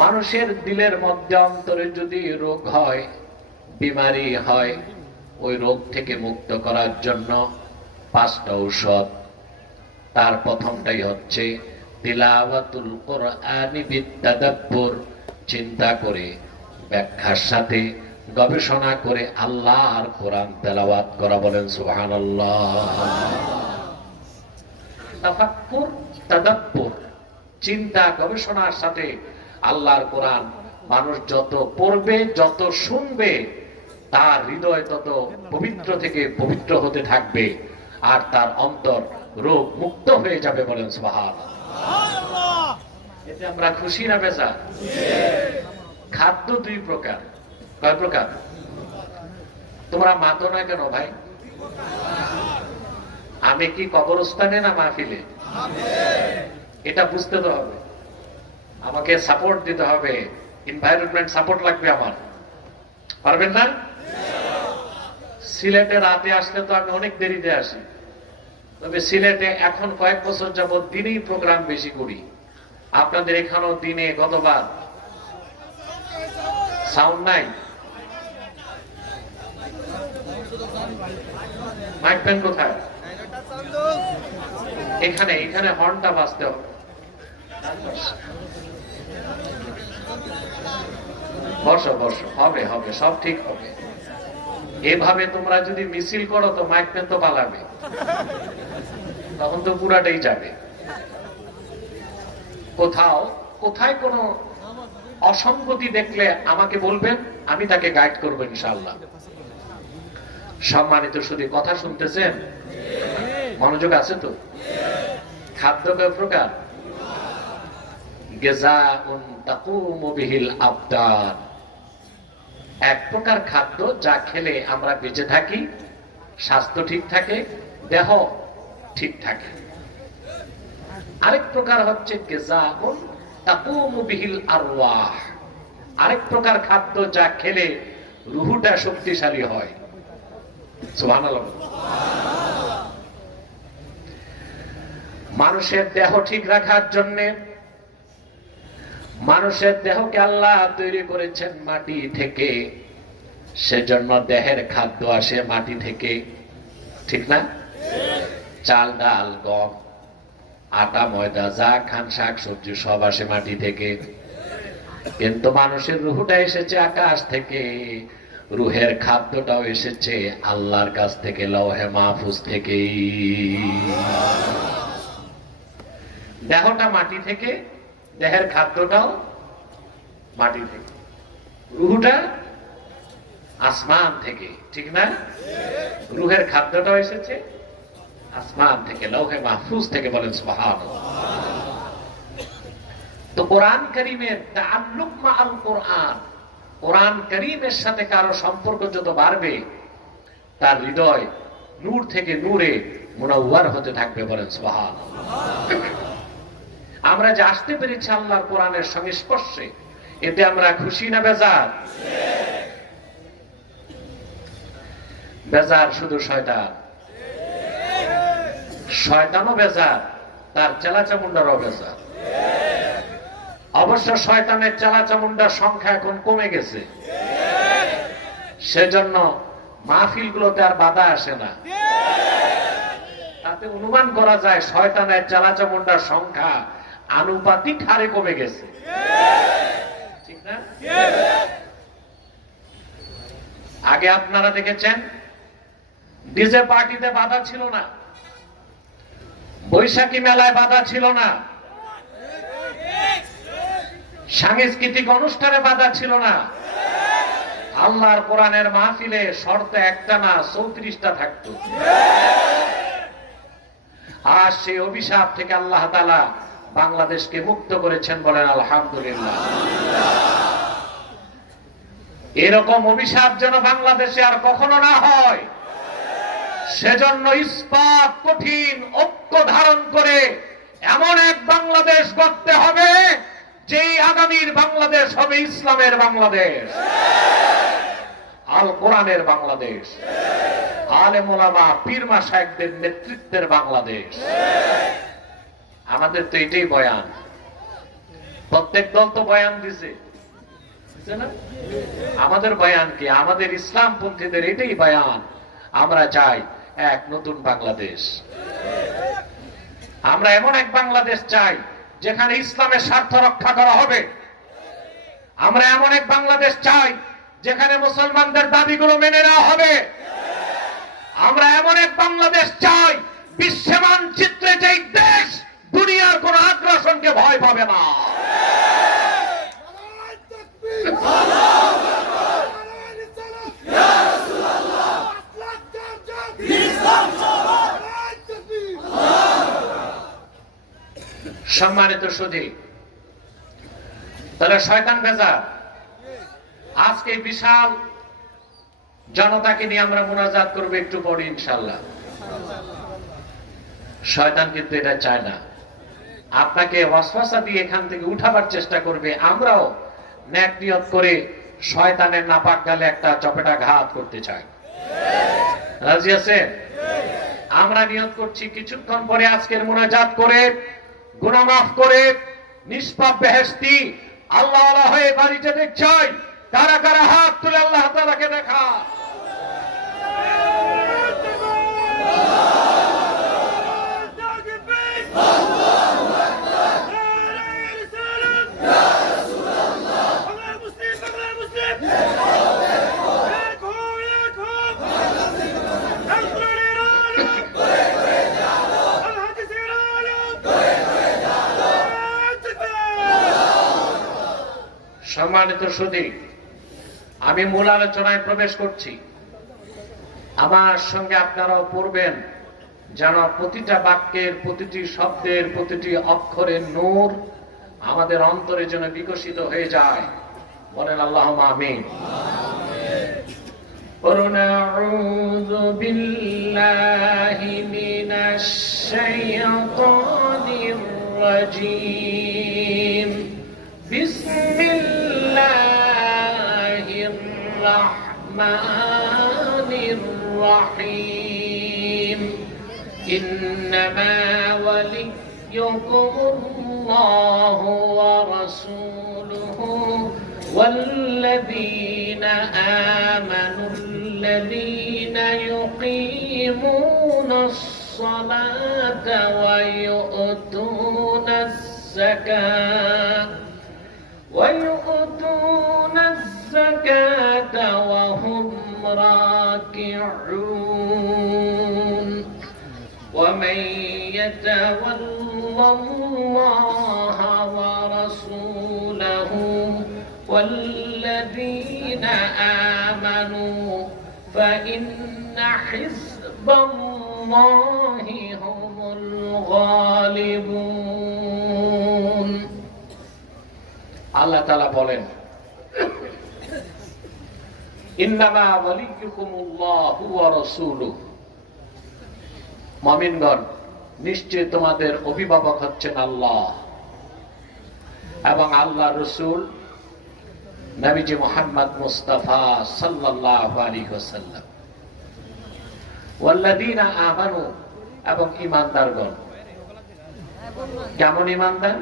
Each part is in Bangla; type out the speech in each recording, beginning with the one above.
মানুষের দিলের মধ্যে অন্তরে যদি রোগ হয়, বিমারি হয়, ওই রোগ থেকে মুক্ত করার জন্য 5টা ঔষধ। তার প্রথমটাই হচ্ছে তিলাওয়াতুল কোরআনি বিত্তাদাব্বুর, চিন্তা করে, ব্যাখ্যার সাথে, গবেষণা করে আল্লাহর কোরআন তেলাওয়াত করা। বলেন সুবহানাল্লাহ। তাফাক্কুর, তাদাব্বুর, চিন্তা গবেষণার সাথে আল্লাহর কোরআন মানুষ যত পড়বে, যত শুনবে, তার হৃদয় তত পবিত্র থেকে পবিত্র হতে থাকবে, আর তার অন্তর রোগ মুক্ত হয়ে যাবে। বলেন সুবহানাল্লাহ। এতে আমরা খুশি না বেজার? খাদ্য 2 প্রকার। কয় প্রকার? তোমরা মাতো না কেন ভাই? আমি কি কবরস্থানে না মাহফিলে? এটা বুঝতে তো হবে, আমাকে সাপোর্ট দিতে হবে, এনভায়রনমেন্ট সাপোর্ট লাগবে আমার। পারবেন না? সিলেটে রাতে আসলে তো আমি অনেক দেরিতে আসি, তবে সিলেটে এখন কয়েক বছর যাবত দিনেই প্রোগ্রাম বেশি করি। আপনাদের এখানেও দিনে গতবার সাউন্ড নাই, মাইক পেন কোথায়? এখানে এখানে হর্নটা বাজতে হবে। বসো বসো, হবে হবে, সব ঠিক হবে। এভাবে তোমরা যদি মিছিল করো তো মাইক পেন তো পালাবে, তখন তো পুরাটাই যাবে। কোথাও কোথায় কোনো অসঙ্গতি দেখলে আমাকে বলবেন, আমি তাকে গাইড করবো ইনশাআল্লাহ। সম্মানিত শুধু কথা শুনতেছেন? মনোযোগ আছে তো? খাদ্য কয় প্রকার? গিযাউন তাকুমু বিহিল আবদান, এক প্রকার খাদ্য যা খেলে আমরা বেঁচে থাকি, স্বাস্থ্য ঠিক থাকে, দেহ ঠিক থাকে। আরেক প্রকার হচ্ছে গিযাউন তাকুমু বিহিল আরওয়াহ, আরেক প্রকার খাদ্য যা খেলে রুহটা শক্তিশালী হয়। সুবহানাল্লাহ। মানুষের দেহ ঠিক রাখার জন্য, মানুষের দেহকে আল্লাহ তৈরি করেছেন মাটি থেকে, সেজন্য দেহের খাদ্য আসে মাটি থেকে, ঠিক না? চাল, ডাল, গম, আটা, ময়দা, যা খান, শাক সবজি সব আসে মাটি থেকে। কিন্তু মানুষের রুহটা এসেছে আকাশ থেকে, রুহের খাদ্যটাও এসেছে আল্লাহর কাছ থেকে, লওহে মাহফুজ থেকে। দেহটা মাটি থেকে, দেহের খাদ্যটাও মাটি থেকে, রুহটা আসমান থেকে, ঠিক না? রুহের খাদ্যটাও এসেছে আসমান থেকে, লওহে মাহফুজ থেকে। বলেন সুবহানাল্লাহ। তো কোরআন কারীমের তাআল্লুক মাআল কোরআন, কোরআন কারীমের সাথে কারো সম্পর্ক যত বাড়বে, তার হৃদয় নূর থেকে নূরে মুনাওয়ার হতে থাকবে। বলেন সুবহানাল্লাহ। আমরা যে আসতে পেরেছি আল্লাহর কোরআনের সংস্পর্শে, এতে আমরা খুশি না বেজার? বেজার শুধু শয়তান, শয়তানও বেজার, তার চেলাচামুন্ডারও বেজার। অবশ্য শয়তানের চেলাচামুন্ডার সংখ্যা এখন কমে গেছে, সেজন্য মাহফিলগুলোতে আর বাধা আসে না। তাতে অনুমান করা যায় শয়তানের চেলাচামুন্ডার সংখ্যা আনুপাতিক হারে কমে গেছে, ঠিক না? আগে আপনারা দেখেছেন ডিজে পার্টিতে বাধা ছিল না, বৈশাখী মেলায় বাধা ছিল না, সাংস্কৃতিক অনুষ্ঠানে বাধা ছিল না। আল্লাহর কোরআনের মাহফিলে শর্ত একটা না 34টা থাকতো। আর সেই অভিশাপ থেকে আল্লাহ তাআলা বাংলাদেশকে মুক্ত করেছেন। বলেন আলহামদুলিল্লাহ। এরকম অভিশাপ যেন বাংলাদেশে আর কখনো না হয়, সেজন্য ইস্পাত কঠিন ঐক্য ধারণ করে এমন এক বাংলাদেশ গড়তে হবে, যেই আগামীর বাংলাদেশ হবে ইসলামের বাংলাদেশ, আল কোরআনের বাংলাদেশ, আলেম ওলামা পীর মাশায়েখদের নেতৃত্বের বাংলাদেশ। আমাদের তো এটাই বয়ান। প্রত্যেক দল তো বয়ান দিছে না? আমাদের বয়ান কি? আমাদের ইসলাম পন্থীদের এটাই বয়ান, আমরা চাই এক নতুন বাংলাদেশ। আমরা এমন এক বাংলাদেশ চাই যেখানে ইসলামের স্বার্থ রক্ষা করা হবে। আমরা এমন এক বাংলাদেশ চাই যেখানে মুসলমানদের দাবিগুলো মেনে নেওয়া হবে। আমরা এমন এক বাংলাদেশ চাই বিশ্ব মানচিত্রে যেই দেশ দুনিয়ার কোন আগ্রাসনকে ভয় পাবে না। সম্মানিত সুধী, তাহলে শয়তান ভেজা আজকে বিশাল জনতাকে নিয়ে আমরা মুনাজাত করবো একটু পরে ইনশাআল্লাহ। শয়তান কিন্তু এটা চায় না, আপনাকে ওয়াসওয়াসা দিয়ে এখান থেকে উঠাবার চেষ্টা করবে। আমরাও নেক নিয়ত করে শয়তানের নাপাক গালে একটা চপেটা ঘাত করতে চাই। রাজি আছেন? আমরা নিয়ত করছি কিছুক্ষণ পরে আজকের মুনাজাত করে গুনাহ মাফ করে নিষ্পাপ বেহেশতি আল্লাহওয়ালা হয়ে বাড়িতে দেখছাই। কারা কারা হাত তুলে আল্লাহ তাআলাকে দেখা। সম্মানিত সুধী, আমি মূল আলোচনায় প্রবেশ করছি। আমার সঙ্গে আপনারাও পড়বেন যেন প্রতিটা বাক্যের, প্রতিটি শব্দের, প্রতিটি অক্ষরের নূর আমাদের অন্তরে যেন বিকশিত হয়ে যায়। বলেন আল্লাহুম্মা আমিন। আউযু বিল্লাহি মিনাশ শাইতানির রাজীম। বিসমিল্লাহির রাহমানির রাহিম। ইন্নামা ওয়ালিয়্যুকুমুল্লাহু ওয়া রাসূলুহু ওয়াল্লাযীনা আমানুল্লাযীনা ইউকিমুনাস সালাতা ওয়া ইউতুনাস যাকাতা ويؤتون الزكاة وهم راكعون ومن يتول الله ورسوله والذين آمنوا فإن حزب الله هم الغالبون। আল্লাহ তাআলা বলেন, ইন্নামা ওয়ালিয়্যুকুমুল্লাহু ওয়া রাসূলুহু। মুমিনগণ, নিশ্চয় তোমাদের অভিভাবক হচ্ছেন আল্লাহ এবং আল্লাহর রাসূল নবীজি মুহাম্মদ মুস্তাফা সাল্লাল্লাহু আলাইহি ওয়াসাল্লাম। ওয়াল্লাযীনা আমানু, এবং ঈমানদারগণ। কেমন ঈমানদার?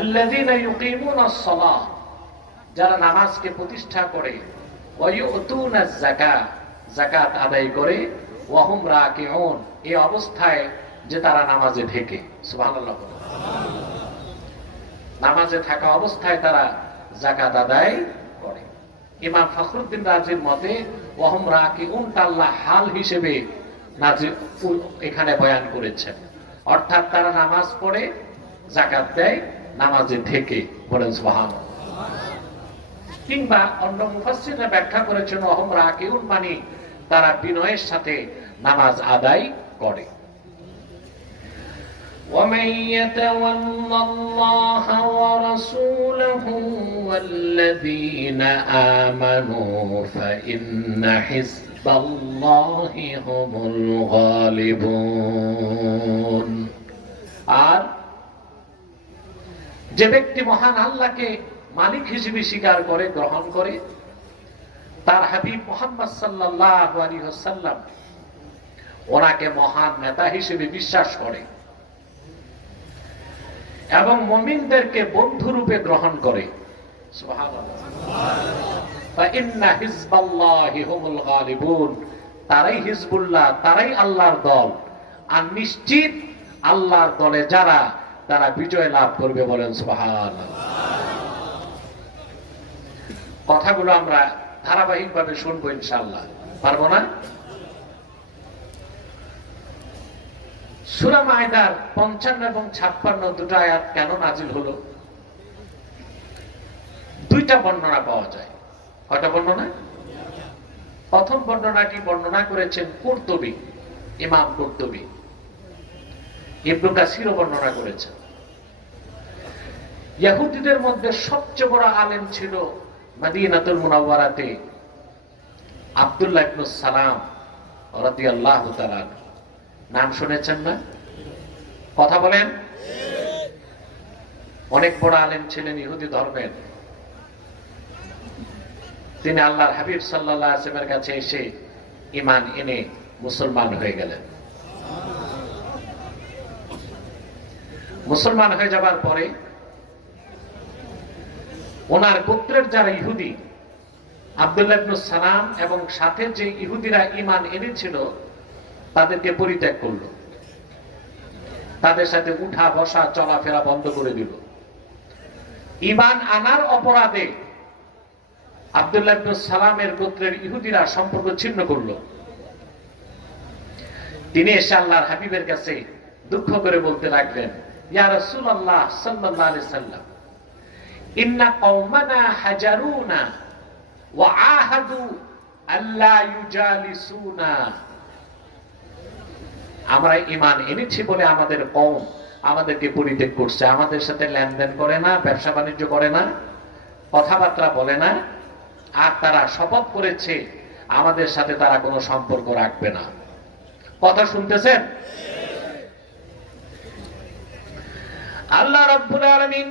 আল্লাযীনা ইউকিমুনাস সালাহ, যারা নামাজকে প্রতিষ্ঠা করে, ওয়া ইউতুনাজ যাকাত, যাকাত আদায় করে, ওয়া হুম রাকিউন, এই অবস্থায় যে তারা নামাজে থেকে। সুবহানাল্লাহ। নামাজে থাকা অবস্থায় তারা যাকাত আদায় করে। ইমাম ফখরুদ্দিন রাজির মতে ওয়া হুম রাকিউন আল্লাহ হাল হিসেবে নাজিল এখানে বয়ান করেছেন, অর্থাৎ তারা নামাজ পড়ে, যাকাত দেয়, নামাজে থেকে। বলেন সুবহানাল্লাহ। কিংবা অন্য মুফাসসিররা ব্যাখ্যা করেছেন ওয়া হুম রাকিউন মানে তারা বিনয়ের সাথে নামাজ আদায় করে। ومن يتول الله ورسوله والذين آمنوا فإن حزب الله هم الغالبون। আর যে ব্যক্তি মহান আল্লাহকে মালিক হিসেবে স্বীকার করে, গ্রহণ করে, তার হাবিব মুহাম্মদ সাল্লাল্লাহু আলাইহি ওয়াসাল্লাম ওনাকে মহান নেতা হিসেবে বিশ্বাস করে, এবং মুমিনদেরকে বন্ধু রূপে গ্রহণ করে। তারাই হিজবুল্লাহ, তারাই আল্লাহর দল। আর নিশ্চিত আল্লাহর দলে যারা, তারা বিজয় লাভ করবে, বলেন সুবহানাল্লাহ। কথাগুলো আমরা ধারাবাহিকভাবে শুনবো ইনশাআল্লাহ, পারবো না? সূরা মাইদার 55 এবং 56 দুটো আয়াত কেন নাজিল হলো? দুইটা বর্ণনা পাওয়া যায়। কয়টা বর্ণনা? প্রথম বর্ণনাটি বর্ণনা করেছেন কুরতুবী, ইমাম কুরতুবী। ইবনে কাসিরও বর্ণনা করেছেন। ইহুদিদের মধ্যে সবচেয়ে বড় আলেম ছিল মদিনাতুল মুনাওয়ারাতে আব্দুল্লাহ ইবনে সালাম রাদিয়াল্লাহু তাআলা। নাম শুনেছেন না? কথা বলেন। অনেক বড় আলেম ছিলেন ইহুদি ধর্মের। তিনি আল্লাহর হাবিব সাল্লাল্লাহু আলাইহি ওয়াসাল্লামের কাছে এসে ঈমান এনে মুসলমান হয়ে গেলেন। মুসলমান হয়ে যাবার পরে ওনার গোত্রের যারা ইহুদি, আব্দুল্লাহ ইবনে সালাম এবং সাথে যে ইহুদিরা ঈমান এনেছিল, তাদেরকে পরিত্যাগ করলো। তাদের সাথে উঠা বসা চলাফেরা বন্ধ করে দিল। ঈমান আনার অপরাধে আব্দুল্লাহ ইবনে সালামের গোত্রের ইহুদিরা সম্পর্ক ছিন্ন করলো। তিনি এসে আল্লাহর হাবিবের কাছে দুঃখ করে বলতে লাগলেন, ইয়া রাসূলুল্লাহ সাল্লাল্লাহু আলাইহি সাল্লাম, ইন্না কওমানা হাজারুনা ওয়া আহাদু আল্লা ইউজালিসুনা। আমরা ঈমান এনেছি বলে আমাদের কওম আমাদেরকে পরিত্যাগ করছে, আমাদের সাথে লেনদেন করে না, ব্যবসা বাণিজ্য করে না, কথাবার্তা বলে না। আর তারা শপথ করেছে আমাদের সাথে তারা কোনো সম্পর্ক রাখবে না। কথা শুনতেছেন? আল্লাহ রাব্বুল আলামিন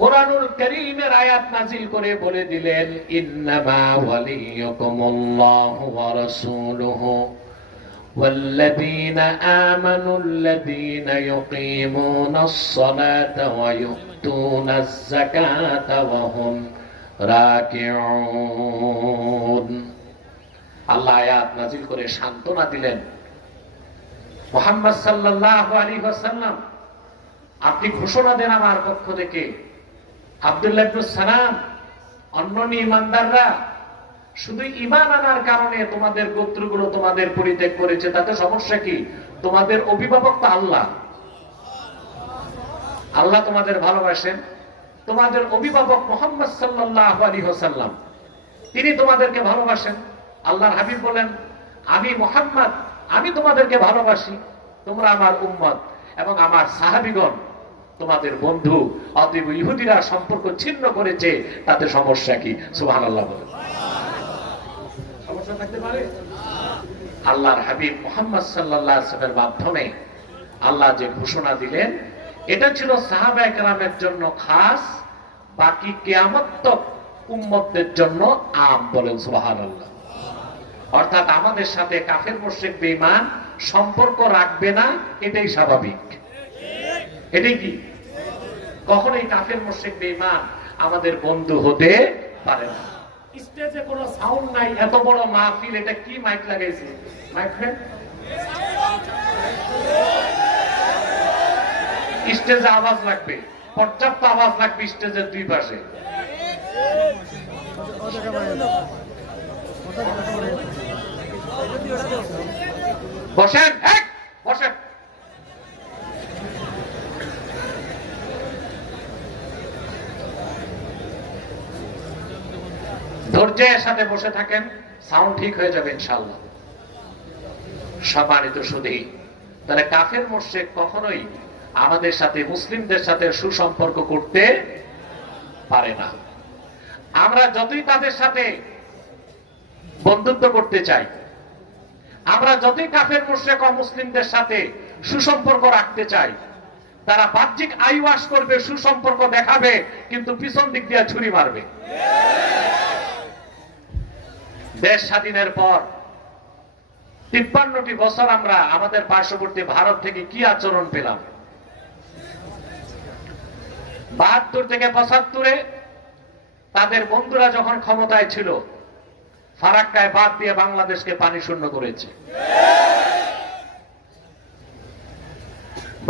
কুরআনুল কারীমের আয়াত নাযিল করে বলে দিলেন, ইন্নামা ওয়ালিয়ুকুমুল্লাহু ওয়া রাসূলুহু ওয়াল্লাযীনা আমানুল্লাযীনা ইউকীমুনাস সালাতা ওয়া ইউতুনাজ যাকাতা ওয়া হুম রাকিউন। আল্লাহ আয়াত নাযিল করে সান্ত্বনা দিলেন, মুহাম্মদ সাল্লাল্লাহু আলাইহি ওয়াসাল্লাম, আপনি ঘোষণা দেন আমার পক্ষ থেকে, আব্দুল্লাহ ইবনে সালাম অন্যান্য ঈমানদাররা শুধু ঈমান আনার কারণে তোমাদের গোত্রগুলো তোমাদের পরিত্যাগ করেছে, তাতে সমস্যা কি? তোমাদের অভিভাবক তো আল্লাহ। আল্লাহ তোমাদের ভালোবাসেন। তোমাদের অভিভাবক মুহাম্মদ সাল্লাল্লাহু আলাইহি ওয়াসাল্লাম, তিনি তোমাদেরকে ভালোবাসেন। আল্লাহর হাবিব বলেন, আমি মুহাম্মদ, আমি তোমাদেরকে ভালোবাসি, তোমরা আমার উম্মত এবং আমার সাহাবীগণ তোমাদের বন্ধু। অতএব ইহুদিরা সম্পর্ক ছিন্ন করেছে, তাতে সমস্যা কি? সুবহানাল্লাহ বলেন। সমস্যা থাকতে পারে? আল্লাহর হাবিব মুহাম্মদ সাল্লাল্লাহু আলাইহি ওয়াসাল্লামের মাধ্যমে আল্লাহ যে ঘোষণা দিলেন, এটা ছিল সাহাবায়ে কেরামের জন্য খাস, বাকি কিয়ামত তক উম্মতদের জন্য আম। বলেন সুবহানাল্লাহ। অর্থাৎ আমাদের সাথে কাফের মুশরিক বেঈমান সম্পর্ক রাখবে না, এটাই স্বাভাবিক। এটাই কি? কখনোই কাফের মুশরিক বেঈমান আমাদের বন্ধু হতে পারে না। স্টেজে কোনো সাউন্ড নাই, এত বড় মাহফিল, এটা কি মাইক লাগাইছে? মাইক ফ্রেন্ড, স্টেজে আওয়াজ লাগবে, পর্যাপ্ত আওয়াজ লাগবে স্টেজের দুই পাশে। বসেন, বসেন। ধৈর্যের সাথে বসে থাকেন, সাউন্ড ঠিক হয়ে যাবে ইনশাআল্লাহ। সম্মানিত সুধী, তাহলে কাফের মুশরিক কখনোই আমাদের সাথে, মুসলিমদের সাথে সুসম্পর্ক করতে পারে না। আমরা যতই তাদের সাথে বন্ধুত্ব করতে চাই, আমরা যতই কাফের মুশরিক অমুসলিমদের সাথে সুসম্পর্ক রাখতে চাই, তারা বাহ্যিক আইওয়াশ করবে, সুসম্পর্ক দেখাবে, কিন্তু পিছন দিক দিয়ে ছুরি মারবে। দেশ স্বাধীনের পর 53টি বছর আমরা আমাদের পার্শ্ববর্তী ভারত থেকে কি আচরণ পেলাম। 72 থেকে 75-এ তাদের বন্ধুরা যখন ক্ষমতায় ছিল, ফারাক্কায় বাদ দিয়ে বাংলাদেশকে পানি শূন্য করেছে।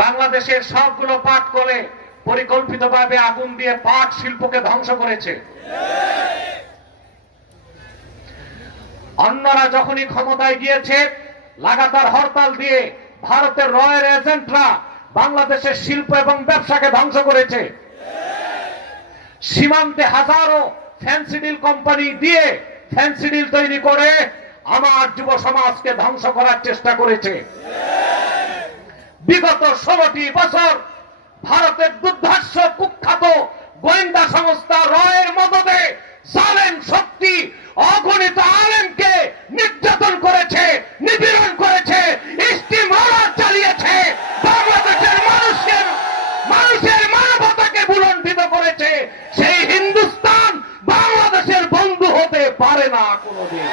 বাংলাদেশের সবগুলো পাট করে পরিকল্পিতভাবে আগুন দিয়ে পাট শিল্পকে ধ্বংস করেছে। অন্যরা যখনই ক্ষমতায় গিয়েছে, লাগাতার হরতাল দিয়ে ভারতের রয়ের এজেন্টরা বাংলাদেশের শিল্প এবং ব্যবসাকে ধ্বংস করেছে। সীমান্তে হাজারো ফ্যান্সিডিল কোম্পানি দিয়ে ফ্যান্সিডিল তৈরি করে আমার যুব সমাজকে ধ্বংস করার চেষ্টা করেছে। বিগত 16টি বছর ভারতের দুর্ধর্ষ কুখ্যাত গোয়েন্দা সংস্থা রয়ের মদদে জালেম শক্তি অগণিত আলেমকে নির্যাতন করেছে, নিপীড়ন করেছে, ইস্তিমার চালিয়েছে, বাংলাদেশের মানুষের মানবতাকে বুলন্দিত করেছে। সেই হিন্দুস্তান বাংলাদেশের বন্ধু হতে পারে না কোনোদিন।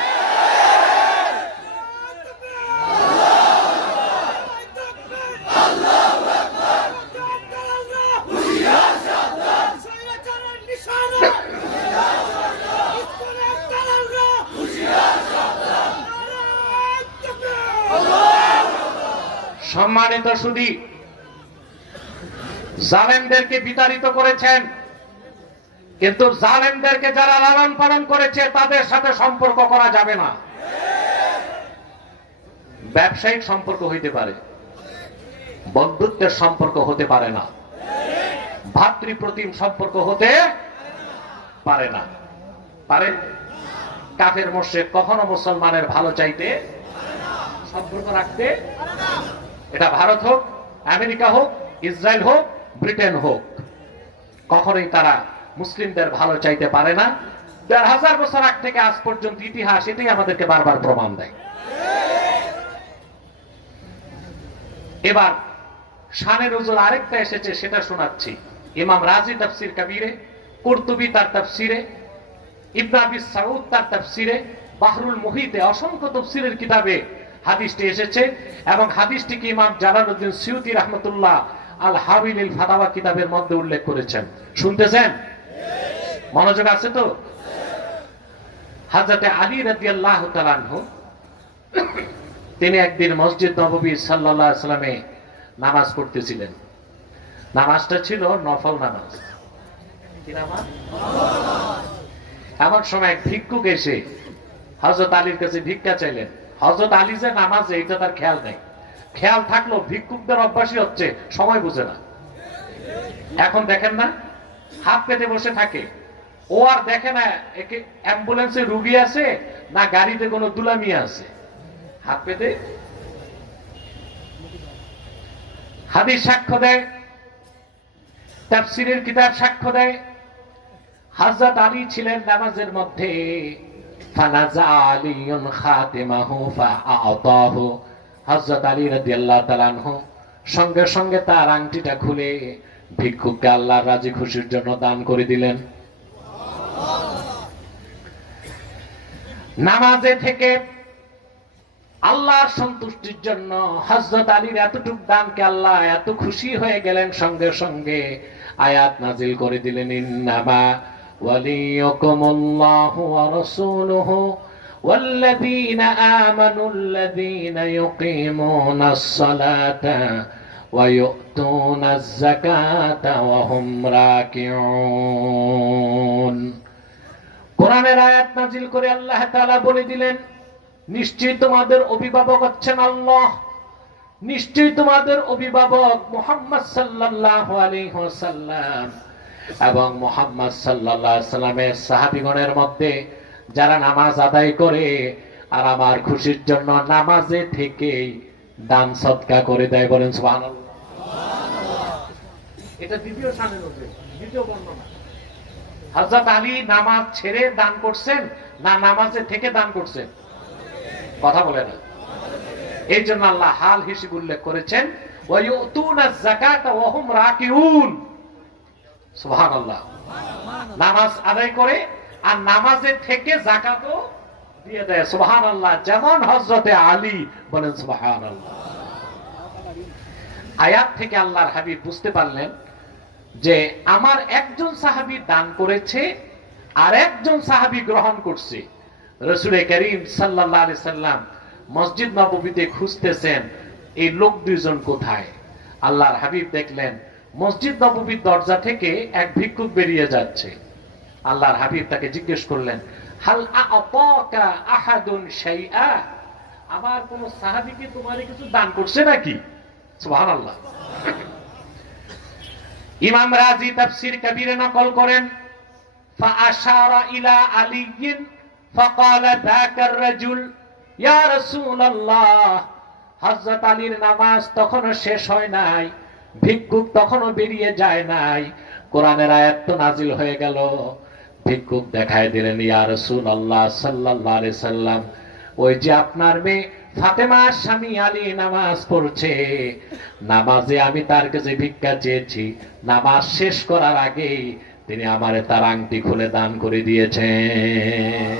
সম্মানিত সুধী, জালেমদেরকে বিতাড়িত করেছেন, কিন্তু জালেমদেরকে যারা লালন পালন করেছে তাদের সাথে সম্পর্ক করা যাবে না। ব্যবসায়িক সম্পর্ক হইতে পারে, বন্ধুত্বের সম্পর্ক হতে পারে না, ভাতৃপ্রতিম সম্পর্ক হতে পারে না। পারে? কাফের মুশরিক কখনো মুসলমানের ভালো চাইতে, সম্পর্ক রাখতে, এটা ভারত হোক, আমেরিকা হোক, ইসরায়েল হোক, ব্রিটেন হোক, কখনোই তারা মুসলিমদের ভালো চাইতে পারে না। 1000 বছর আগ থেকে আজ পর্যন্ত ইতিহাস এটাই আমাদেরকে বারবার প্রমাণ দেয়। এবার শানে নজুল আরেকটা এসেছে, সেটা শোনাচ্ছি। ইমাম রাজি তাফসির কবিরে, কুরতুবী তার তাফসিরে, ইবনে আবি সাউদ তার তাফসিরে, বাহরুল মুহিতে, অসংখ্য তাফসিরের কিতাবে হাদিসটি এসেছে এবং হাদিসটিকে ইমাম জালালউদ্দিন সিউতি রাহমাতুল্লাহ আল হাবিলিল ফাতাওয়া কিতাবের মধ্যে উল্লেখ করেছেন। শুনতেছেন? মনোযোগ আছে তো? হযরতে আলী রাদিয়াল্লাহু তাআলা আনহু তিনি একদিন মসজিদ নববী সাল্লাল্লাহু আলাইহি সাল্লামে নামাজ পড়তেছিলেন। নামাজটা ছিল নফল নামাজ। কি নামাজ? এমন সময় এক ভিক্ষুক এসে হযরত আলীর কাছে ভিক্ষা চাইলেন। হযরত আলী যে নামাজে, এটা তার খেয়াল নেই। খেয়াল থাকলেও ভিক্ষুকদের অভ্যাসই হচ্ছে সময় বুঝে না। এখন দেখেন না, হাত পেতে বসে থাকে, ও আর দেখে না একে অ্যাম্বুলেন্সে রুগী আছে না গাড়িতে কোনো দুলামি আছে, হাত পেতে। হাদিস সাক্ষ্য দেয়, তাফসীরের কিতাব সাক্ষ্য দেয়, হযরত আলী ছিলেন নামাজের মধ্যে। ফানাজা আলীউন খাতিমাহু ফাআতাহু, হযরত আলী রাদিয়াল্লাহু তাআলা আনহু সঙ্গে সঙ্গে তার আংটিটা খুলে ভিক্ষুককে আল্লাহর রাজি খুশির জন্য দান করে দিলেন। নামাজে থেকে আল্লাহর সন্তুষ্টির জন্য হযরত আলীর এতটুক দানকে আল্লাহ এত খুশি হয়ে গেলেন, সঙ্গে সঙ্গে আয়াত নাজিল করে দিলেন, ইন্নামা ওয়ালিয়ুকুমুল্লাহু ওয়া রাসূলুহু ওয়াল্লাযীনা আমানুল্লাযীনা ইউকিমুনাস সালাতা ওয়া ইউতুনাজ যাকাতা ওয়া হুম রাকিউন। কোরআনের আয়াত নাজিল করে আল্লাহ তাআলা বলে দিলেন, নিশ্চয়ই তোমাদের অভিভাবক হচ্ছেন আল্লাহ, নিশ্চয়ই তোমাদের অভিভাবক মুহাম্মদ সাল্লাল্লাহু আলাইহি ওয়াসাল্লাম এবং মুহাম্মদ সাল্লাল্লাহু আলাইহি সাল্লামের সাহাবীগণের মধ্যে যারা নামাজ আদায় করে আর আমার খুশির জন্য নামাজে থেকেই দান সদকা করে দেয়। বলেন সুবহানাল্লাহ। এটা দ্বিতীয় শানের নজর, দ্বিতীয় বর্ণনা। হযরত আলী নামাজ ছেড়ে দান করছেন না নামাজে থেকে দান করছেন? কথা বলে না। এই জন্য আল্লাহ হাল হিসেবে উল্লেখ করেছেন, ওয়া ইউতুনাজ যাকাতা ওয়া হুম রাকিউন। সুবহানাল্লাহ। নামাজ আদায় করে আর নামাজে থেকে যাকাতও দিয়ে দেয়। সুবহানাল্লাহ। যেমন হযরতে আলী, বলেন সুবহানাল্লাহ। আয়াত থেকে আল্লাহর হাবিব বুঝতে পারলেন যে আমার একজন সাহাবী দান করেছে আর একজন সাহাবী গ্রহণ করছে। রাসূল করিম সাল্লাল্লাহু আলাইহি সাল্লাম মসজিদ নববীতে খুঁজতেছেন এই লোক দুইজন কোথায়। আল্লাহর হাবিব দেখলেন মসজিদ নববীর দরজা থেকে এক ভিক্ষুক বেরিয়ে যাচ্ছে। আল্লাহর হাবিব তাকে জিজ্ঞেস করলেন, হাল আ'তাকা আহাদুন শাইআ, আমার কোন সাহাবী কি তোমারে কিছু দান করছে নাকি? সুবহানাল্লাহ। ইমাম রাজি তাফসীর কবিরে নকল করেন, ফাআশারা ইলা আলিয়্যিন ফাকালা যাকার রাজুল ইয়া রাসূলুল্লাহ। হযরত আলীর নামাজ তখনও শেষ হয় নাই, ভিক্ষুক তখনও বেরিয়ে যায় নাই, কোরআনের আয়াত তো নাজিল হয়ে গেল। ভিক্ষুক দেখায় দিলেন, ইয়া রাসূলুল্লাহ সাল্লাল্লাহু আলাইহি সাল্লাম, ওই যে আপনার মেয়ে ফাতেমার স্বামী আলী নামাজ পড়ছে, নামাজে আমি তার কাছে ভিক্ষা চেয়েছি, নামাজ শেষ করার আগে তিনি আমারে তার আংটি খুলে দান করে দিয়েছেন।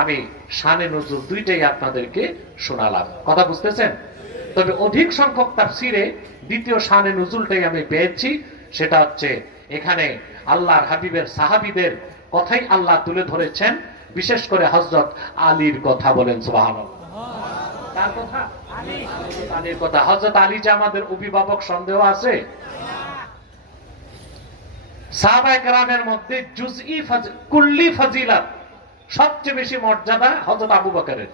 আমি শানে নজুল দুইটাই আপনাদেরকে শোনালাম, কথা বুঝতেছেন? তবে অধিক সংখ্যক তাফসিরে দ্বিতীয় শানে নজুলটাই আমি পেয়েছি, সেটা হচ্ছে এখানে আল্লাহর হাবিবের সাহাবীদের কথাই আল্লাহ তুলে ধরেছেন, বিশেষ করে হযরত আলীর কথা। বলেন সুবহানাল্লাহ। কার কথা? আলীর কথা। হযরত আলী যে আমাদের অভিভাবক সন্দেহ আছে? সাহাবায়ে কেরামের মধ্যে জুজই কুল্লি ফাজিলাত সবচেয়ে বেশি মর্যাদা হযরত আবু বকরের,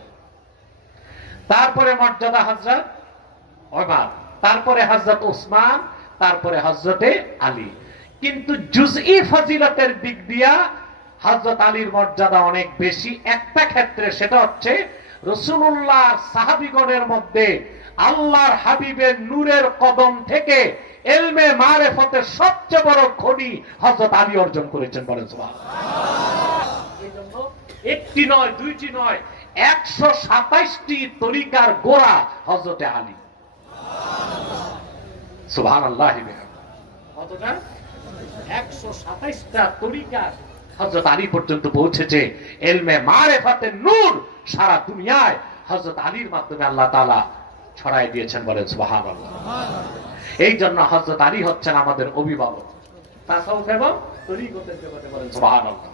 তারপরে মর্যাদা হযরত ওমর, তারপরে হযরত ওসমান, তারপরে হযরতে আলী। কিন্তু জুজই ফাজিলাতের দিক দিয়া হযরত আলীর মর্যাদা অনেক বেশি একটা ক্ষেত্রে, সেটা হচ্ছে রাসূলুল্লাহর সাহাবীগণের মধ্যে আল্লাহর হাবিবের নূরের কদম থেকে ইলমে মারিফতের সবচেয়ে বড় খনি হযরত আলী অর্জন করেছেন। বলেন সুবহানাল্লাহ। এইজন্য একটি নয়, দুইটি নয়, 127টি তরিকার গোড়া হযরতে আলী। সুবহানাল্লাহ। কতটা? 127টা তরিকার হযরত আলী পর্যন্ত পৌঁছেছে। ইলমে মারিফতের নূর সারা দুনিয়ায় হযরত আলীর মাধ্যমে আল্লাহ তাআলা ছড়াই দিয়েছেন। বলেন সুবহানাল্লাহ। এই জন্য হযরত আলী হচ্ছেন আমাদের অভিভাবক তাসাউফ এবং তরিকতের জগতে। বলেন সুবহানাল্লাহ।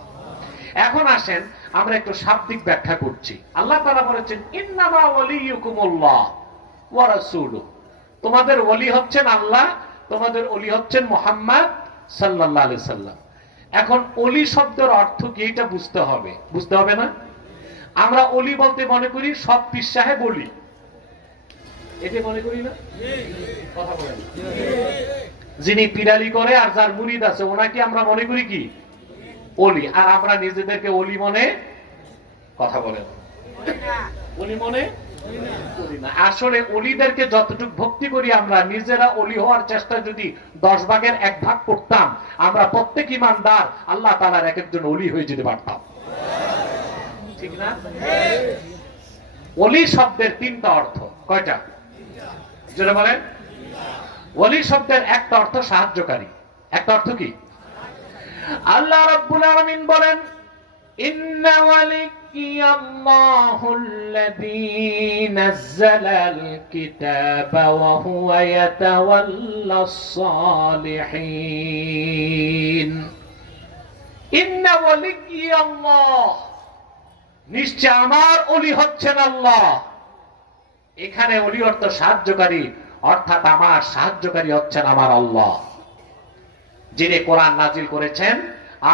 এখন আসেন আমরা একটু শাব্দিক ব্যাখ্যা করছি। আল্লাহ তাআলা বলেছেন, ইন্নামা ওয়ালিয়ুকুমুল্লাহ ওয়া রাসূলুহু, তোমাদের ওলি হচ্ছেন আল্লাহ, তোমাদের ওলি হচ্ছেন মুহাম্মদ সাল্লাল্লাহু আলাইহি সাল্লাম। এখন ওলি শব্দের অর্থ কি এটা বুঝতে হবে, বুঝতে হবে না? আমরা ওলি বলতে মনে করি সব পীর সাহেব ওলি, এটা মনে করি না? কথা বলেন। যিনি পিরালি করে আর যার মুরিদ আছে ওনাকে আমরা মনে করি কি ওলি, আর আমরা নিজেদেরকে ওলি মনে, কথা বলেন, ওলি মনে করি না। আসলে ওলিদেরকে যতটুকু ভক্তি করি আমরা, নিজেরা ওলি হওয়ার চেষ্টা যদি 10 ভাগের 1 ভাগ করতাম, আমরা প্রত্যেক ইমানদার আল্লাহ তাআলার এক একজন ওলি হয়ে যেতে পারতাম, ঠিক না? ওলি শব্দের 3টা অর্থ। কয়টা? যেটা বলেন। ওলি শব্দের একটা অর্থ সাহায্যকারী, একটা অর্থ কি? আল্লাহ রাব্বুল আলামিন বলেন, ইন্না ওয়ালিয়াল্লাহুল্লাযী নাযালাল কিতাবা ওয়া হুয়া ইয়াতাওয়াল্লাস সালিহিন। ইন্না ওয়ালিয়াল্লাহ, নিশ্চয় আমার ওলি হচ্ছেন আল্লাহ। এখানে ওলি অর্থ সাহায্যকারী, অর্থাৎ আমার সাহায্যকারী হচ্ছেন আমার আল্লাহ, যিনি কোরআন নাজিল করেছেন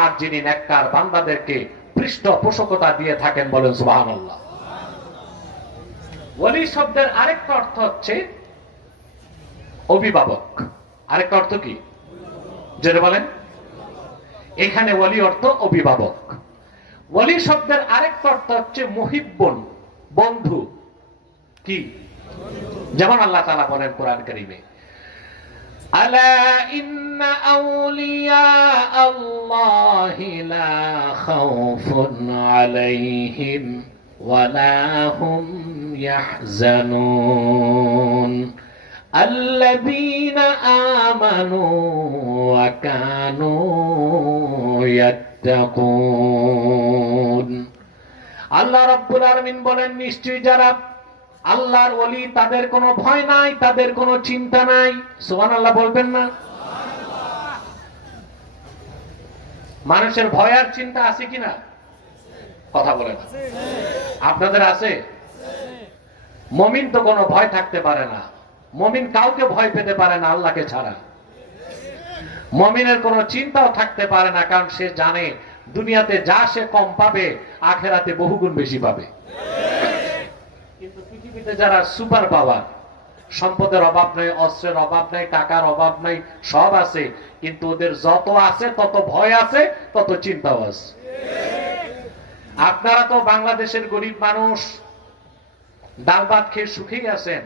আর যিনি নেককার বান্দাদেরকে পৃষ্ঠপোষকতা দিয়ে থাকেন। বলেন সুবহানাল্লাহ। ওলি শব্দের আরেকটা অর্থ হচ্ছে অভিভাবক। আরেকটা অর্থ কি? যেটা বলেন। এখানে ওলি অর্থ অভিভাবক। ওলি শব্দের আরেকটা অর্থ হচ্ছে মুহিব্বুন, বন্ধু। কি? যেমন আল্লাহ তাআলা বলেন কোরআন কারীমে, আলা ইন্না আউলিয়া আল্লাহি লা খাউফুন আলাইহিম ওয়া লা হুম ইয়াহজানুন আল্লাযীনা আমানু ওয়া কানু ইয়াত্তাকুন। আল্লাহ রাব্বুল আলামিন বলেন, নিশ্চয়ই যারা আল্লাহর ওলি তাদের কোনো ভয় নাই, তাদের কোনো চিন্তা নাই। সুবহানাল্লাহ বলবেন না? মানুষের ভয় আর চিন্তা আছে কিনা? কথা বলেন। আপনাদের আছে? মুমিন তো কোনো ভয় থাকতে পারে না। মুমিন কাউকে ভয় পেতে পারে না আল্লাহকে ছাড়া। মুমিনের কোনো চিন্তাও থাকতে পারে না, কারণ সে জানে দুনিয়াতে যা সে কম পাবে আখেরাতে বহুগুণ বেশি পাবে। কিন্তু পৃথিবীতে যারা সুপার পাওয়ার, সম্পদের অভাব নেই, অস্ত্রের অভাব নেই, টাকার অভাব নেই, সব আছে, কিন্তু ওদের যত আছে তত ভয় আছে, তত চিন্তাও আছে। আপনারা তো বাংলাদেশের গরিব মানুষ, ডাল ভাত খেয়ে সুখেই আছেন,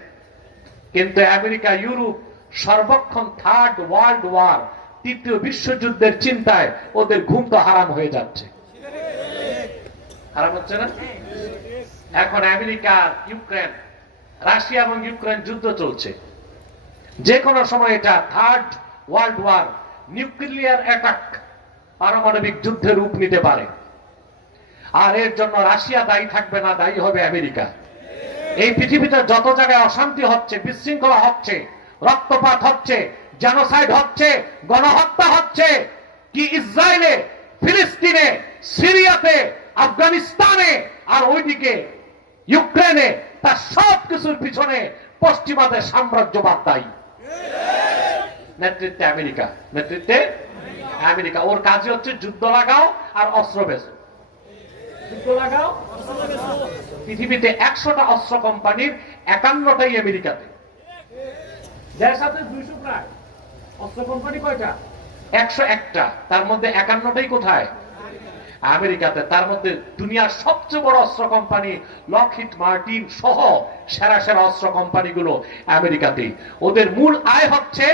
কিন্তু আমেরিকা, ইউরোপ সর্বক্ষণ থার্ড ওয়ার্ল্ড ওয়ার, তৃতীয় বিশ্বযুদ্ধের চিন্তায় ওদের ঘুম তো হারাম হয়ে যাচ্ছে। হারাম হচ্ছে না? এখন আমেরিকা, ইউক্রেন, রাশিয়া এবং ইউক্রেন যুদ্ধ চলছে। যে কোনো সময় এটা third world war, nuclear attack, পারমাণবিক যুদ্ধের রূপ নিতে পারে। আর এর জন্য রাশিয়া দায়ী থাকবে না, দায়ী হবে আমেরিকা। এই পৃথিবীতে যত জায়গায় অশান্তি হচ্ছে, বিশৃঙ্খলা হচ্ছে, রক্তপাত হচ্ছে, জেনোসাইড হচ্ছে, গণহত্যা হচ্ছে, কি ইসরায়েলে, ফিলিস্তিনে, সিরিয়াতে, আফগানিস্তানে আর ওইদিকে ইউক্রেনে, তার সব কিছুর পিছনে পশ্চিমাদের সাম্রাজ্যবাদ দায়ী। নেতৃত্বে আমেরিকা, নেতৃত্বে আমেরিকা। ওর কাজই হচ্ছে যুদ্ধ লাগাও আর অস্ত্র বেচো। যুদ্ধ লাগাও। পৃথিবীতে 100টা অস্ত্র কোম্পানির 51টাই আমেরিকাতে। যার সাথে 200 প্রায় অস্ত্র কোম্পানি কয়টা? 101টা। তার মধ্যে 51টাই কোথায়? আমেরিকাতে। তার মধ্যে দুনিয়ার সবচেয়ে বড় অস্ত্র কোম্পানি লকহিড মার্টিন সহ সেরা সেরা অস্ত্র কোম্পানিগুলো আমেরিকাতেই। ওদের মূল আয় হচ্ছে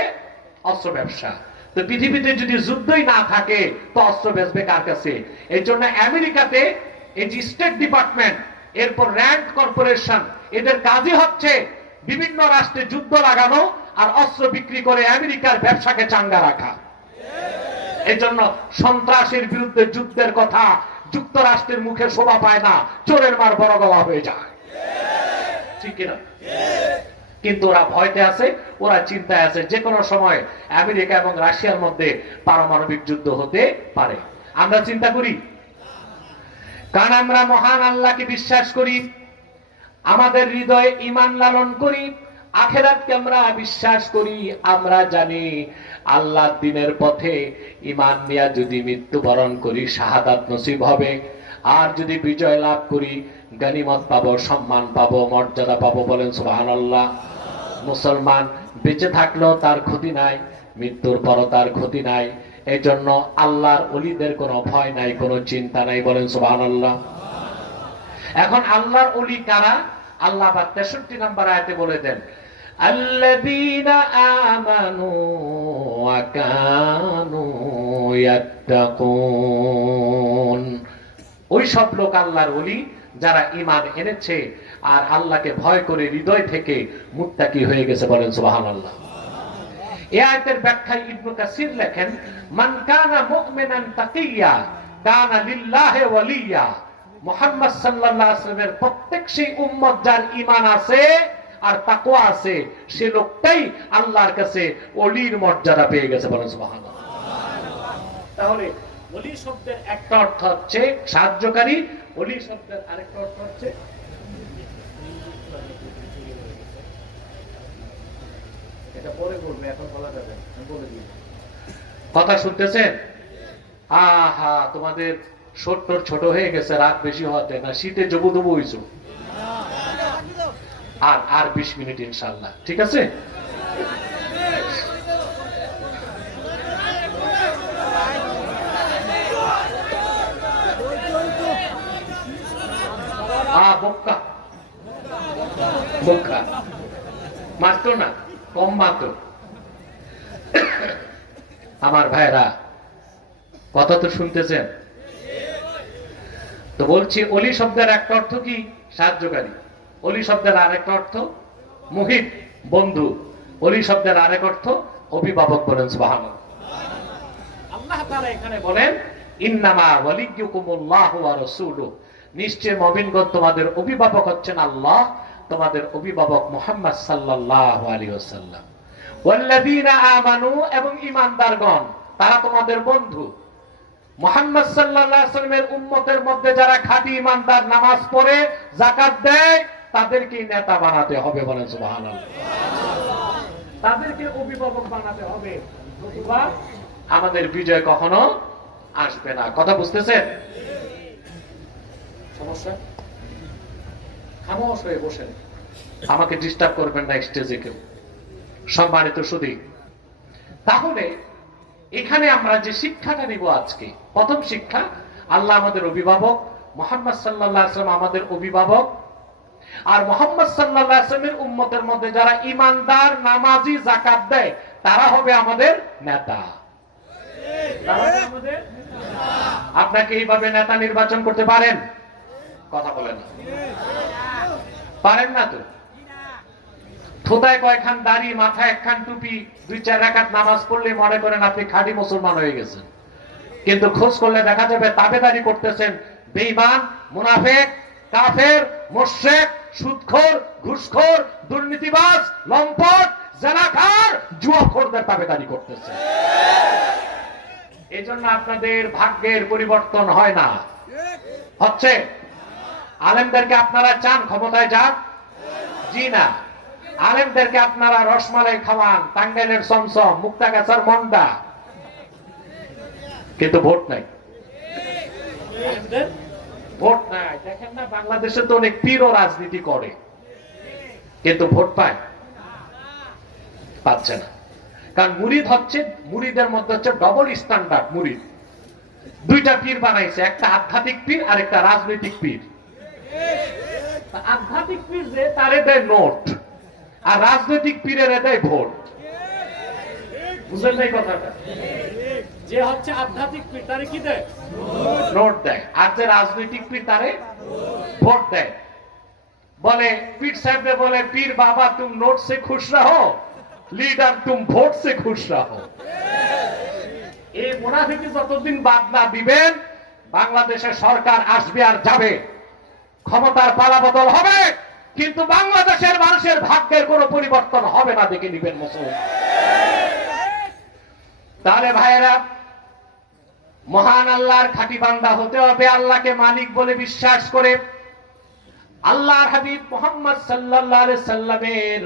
অস্ত্র ব্যবসা। তো পৃথিবীতে যদি যুদ্ধই না থাকে তো অস্ত্র বেচবে কার কাছে? এই জন্য আমেরিকাতে এই যে স্টেট ডিপার্টমেন্ট, এরপর র্যান্ড কর্পোরেশন, এদের কাজই হচ্ছে বিভিন্ন রাষ্ট্রে যুদ্ধ লাগানো আর অস্ত্র বিক্রি করে আমেরিকার ব্যবসাকে চাঙ্গা রাখা। এই জন্য সন্ত্রাসের বিরুদ্ধে যুদ্ধের কথা যুক্তরাষ্ট্রের মুখে শোভা পায় না, চোরের মার বড় গলা হয়ে যায়। ঠিক কিনা? কিন্তু ওরা ভয়তে আছে, ওরা চিন্তায় আছে, যে কোনো সময় আমেরিকা এবং রাশিয়ার মধ্যে পারমাণবিক যুদ্ধ হতে পারে। আমরা চিন্তা করি, কারণ আমরা মহান আল্লাহকে বিশ্বাস করি, আমাদের হৃদয়ে ঈমান লালন করি, আখিরাতকে আমরা বিশ্বাস করি। আমরা জানি আল্লাহর দ্বীনের পথে ঈমান নিয়ে যদি মৃত্যুবরণ করি শাহাদাত নসিব হবে, আর যদি বিজয় লাভ করি গনিমত পাবো, সম্মান পাবো, মর্যাদা পাবো। বলেন সুবহানাল্লাহ। মুসলমান বেঁচে থাকলেও তার ক্ষতি নাই, মৃত্যুর পরও তার ক্ষতি নাই। এই জন্য আল্লাহর ওলিদের কোনো ভয় নাই, কোনো চিন্তা নাই। বলেন সুবহানাল্লাহ। এখন আল্লাহর ওলি কারা? আল্লাহ 63 নম্বর আয়াতে বলে দেন, আল্লাযীনা আমানু ওয়া কানু ইয়াত্তাকুন। ওই সব লোক আল্লাহর ওলি যারা ঈমান এনেছে আর আল্লাহকে ভয় করে হৃদয় থেকে মুত্তাকি হয়ে গেছে। বলেন সুবহানাল্লাহ। এই আয়াতের ব্যাখ্যায় ইবনে কাসির লেখেন, মান কানা মুমিনান তাকিয়া কানা লিল্লাহি ওয়ালিয়া। মুহাম্মদ সাল্লাল্লাহু আলাইহি ওয়াসাল্লামের প্রত্যেক সেই উম্মত যার ঈমান আছে আর তাকওয়া আছে, সে লোকটাই আল্লাহর কাছে ওলির মর্যাদা পেয়ে গেছে। বলেন সুবহানাল্লাহ। তাহলে ওলি শব্দের একটা অর্থ হচ্ছে সাহায্যকারী, ওলি শব্দের আরেকটা অর্থ হচ্ছে এটা পরে বলবে, এখন বলা যাবে, আমি বলে দিই। কথা শুনতেছেন? আহা, তোমাদের ছোট্ট ছোট হয়ে গেছে, রাত বেশি হওয়াতে না, শীতে জবু দবু হইছো। আর 20 মিনিট ইনশাআল্লাহ, ঠিক আছে? বোকা বোকা মাত্র না, কম মাত্র। আমার ভাইরা কথা তো শুনতেছেন তো? বলছি, অলি শব্দের একটা অর্থ কি? সাহায্যকারী। অলি শব্দের আরেকটা অর্থ মুহিব, বন্ধু। অলি শব্দের আরেক অর্থ অভিভাবক। বলেন সুবহানাল্লাহ। আল্লাহ তাআলা এখানে বলেন, ইন্নামা ওয়ালিয়্যুকুমুল্লাহু ওয়া রাসূলুহু। নিশ্চয় মুমিনগণ তোমাদের অভিভাবক হচ্ছেন আল্লাহ, তোমাদের অভিভাবক মুহাম্মদ সাল্লাল্লাহু আলাইহি ওয়াসাল্লাম। ওয়াল্লাযীনা আমানু, এবং ঈমানদারগণ তারা তোমাদের বন্ধু। মুহাম্মদ সাল্লাল্লাহু আলাইহি ওয়াসাল্লামের উম্মতের মধ্যে যারা খাঁটি ঈমানদার, নামাজ পড়ে, যাকাত দেয়, তাদেরকে নেতা বানাতে হবে, বলেন সুবহানাল্লাহ। তাদেরকে অভিভাবক বানাতে হবে, নতুবা আমাদের বিজয় কখনো আসবে না। কথা বুঝতেছেন? সমস্যা? খামোশ হয়ে বসেন, আমাকে ডিস্টার্ব করবেন না স্টেজে কেউ। সম্মানিত সুধী, তাহলে এখানে আমরা যে শিক্ষাটা নিব আজকে, প্রথম শিক্ষা, আল্লাহ আমাদের অভিভাবক, মুহাম্মদ সাল্লাল্লাহু আলাইহি ওয়াসাল্লাম আমাদের অভিভাবক, আর মুহাম্মদ সাল্লাল্লাহু আলাইহি ওয়াসাল্লামের উম্মতের মধ্যে যারা ঈমানদার, নামাজি, যাকাত দেয়, তারা হবে আমাদের নেতা। আপনাকে এইভাবে নেতা নির্বাচন করতে পারেন? কথা বলেন না, পারেন না তো? থোতায় কয়খান দাড়ি, মাথায় একখান টুপি, 2-4 রাকাত নামাজ পড়লে মনে করেন আপনি খাঁটি মুসলমান হয়ে গেছেন, কিন্তু খোঁজ করলে দেখা যাবে তাবেদারি করতেছেন বেঈমান, মুনাফিক, কাফের, মুশরিক, সুদখোর, ঘুষখোর, দুর্নীতিবাজ, লম্পট, জেনাকার, জুয়াখোরদের তাবেদারি করতেছেন। এজন্য আপনাদের ভাগ্যের পরিবর্তন হয় না। হচ্ছে আলেমদেরকে আপনারা চান ক্ষমতায় যাক? জি না। আলেমদেরকে আপনারা রসমালাই খাওয়ান, টাঙ্গাইলের চমচম, মুক্তাগাছার মন্ডা, কিন্তু ভোট নাই। ভোট নাই। দেখেন না, বাংলাদেশে তো অনেক পীরও রাজনীতি করে, কিন্তু ভোট পায়? পাচ্ছে না। কারণ মুরিদ হচ্ছে, মুরিদের মধ্যে হচ্ছে ডবল স্ট্যান্ডার্ড। মুরিদ দুইটা পীর বানাইছে, একটা আধ্যাত্মিক পীর আর একটা রাজনৈতিক পীর। আধ্যাত্মিক পীর যে তারে দেয় নোট, আর রাজনৈতিক পীরের দেয় ভোট। বুঝলেন না এই কথাটা? যে হচ্ছে আধ্যাত্মিক পীর তারে কি দেয়? নোট দেয়। আর যে রাজনৈতিক পীর তারে ভোট দেয়। বলে পীর সাহেব বলে, পীর বাবা তুম নোট সে খুশ রহো, लीडर तुम ভোট से खुश रहो। এই মুনাফিকি যতদিন বাদ না দিবেন, বাংলাদেশের সরকার আসবে আর যাবে, ক্ষমতার পালাবদল হবে, কিন্তু বাংলাদেশের মানুষের ভাগ্যের কোনো পরিবর্তন হবে না। দেখে নিবেন মুসলমান। তাহলে ভাইয়েরা, মহান আল্লাহর খাঁটি বান্দা হতে হবে, আল্লাহকে মালিক বলে বিশ্বাস করে আল্লাহর হাবিব মুহাম্মদ সাল্লাল্লাহু আলাইহি সাল্লামের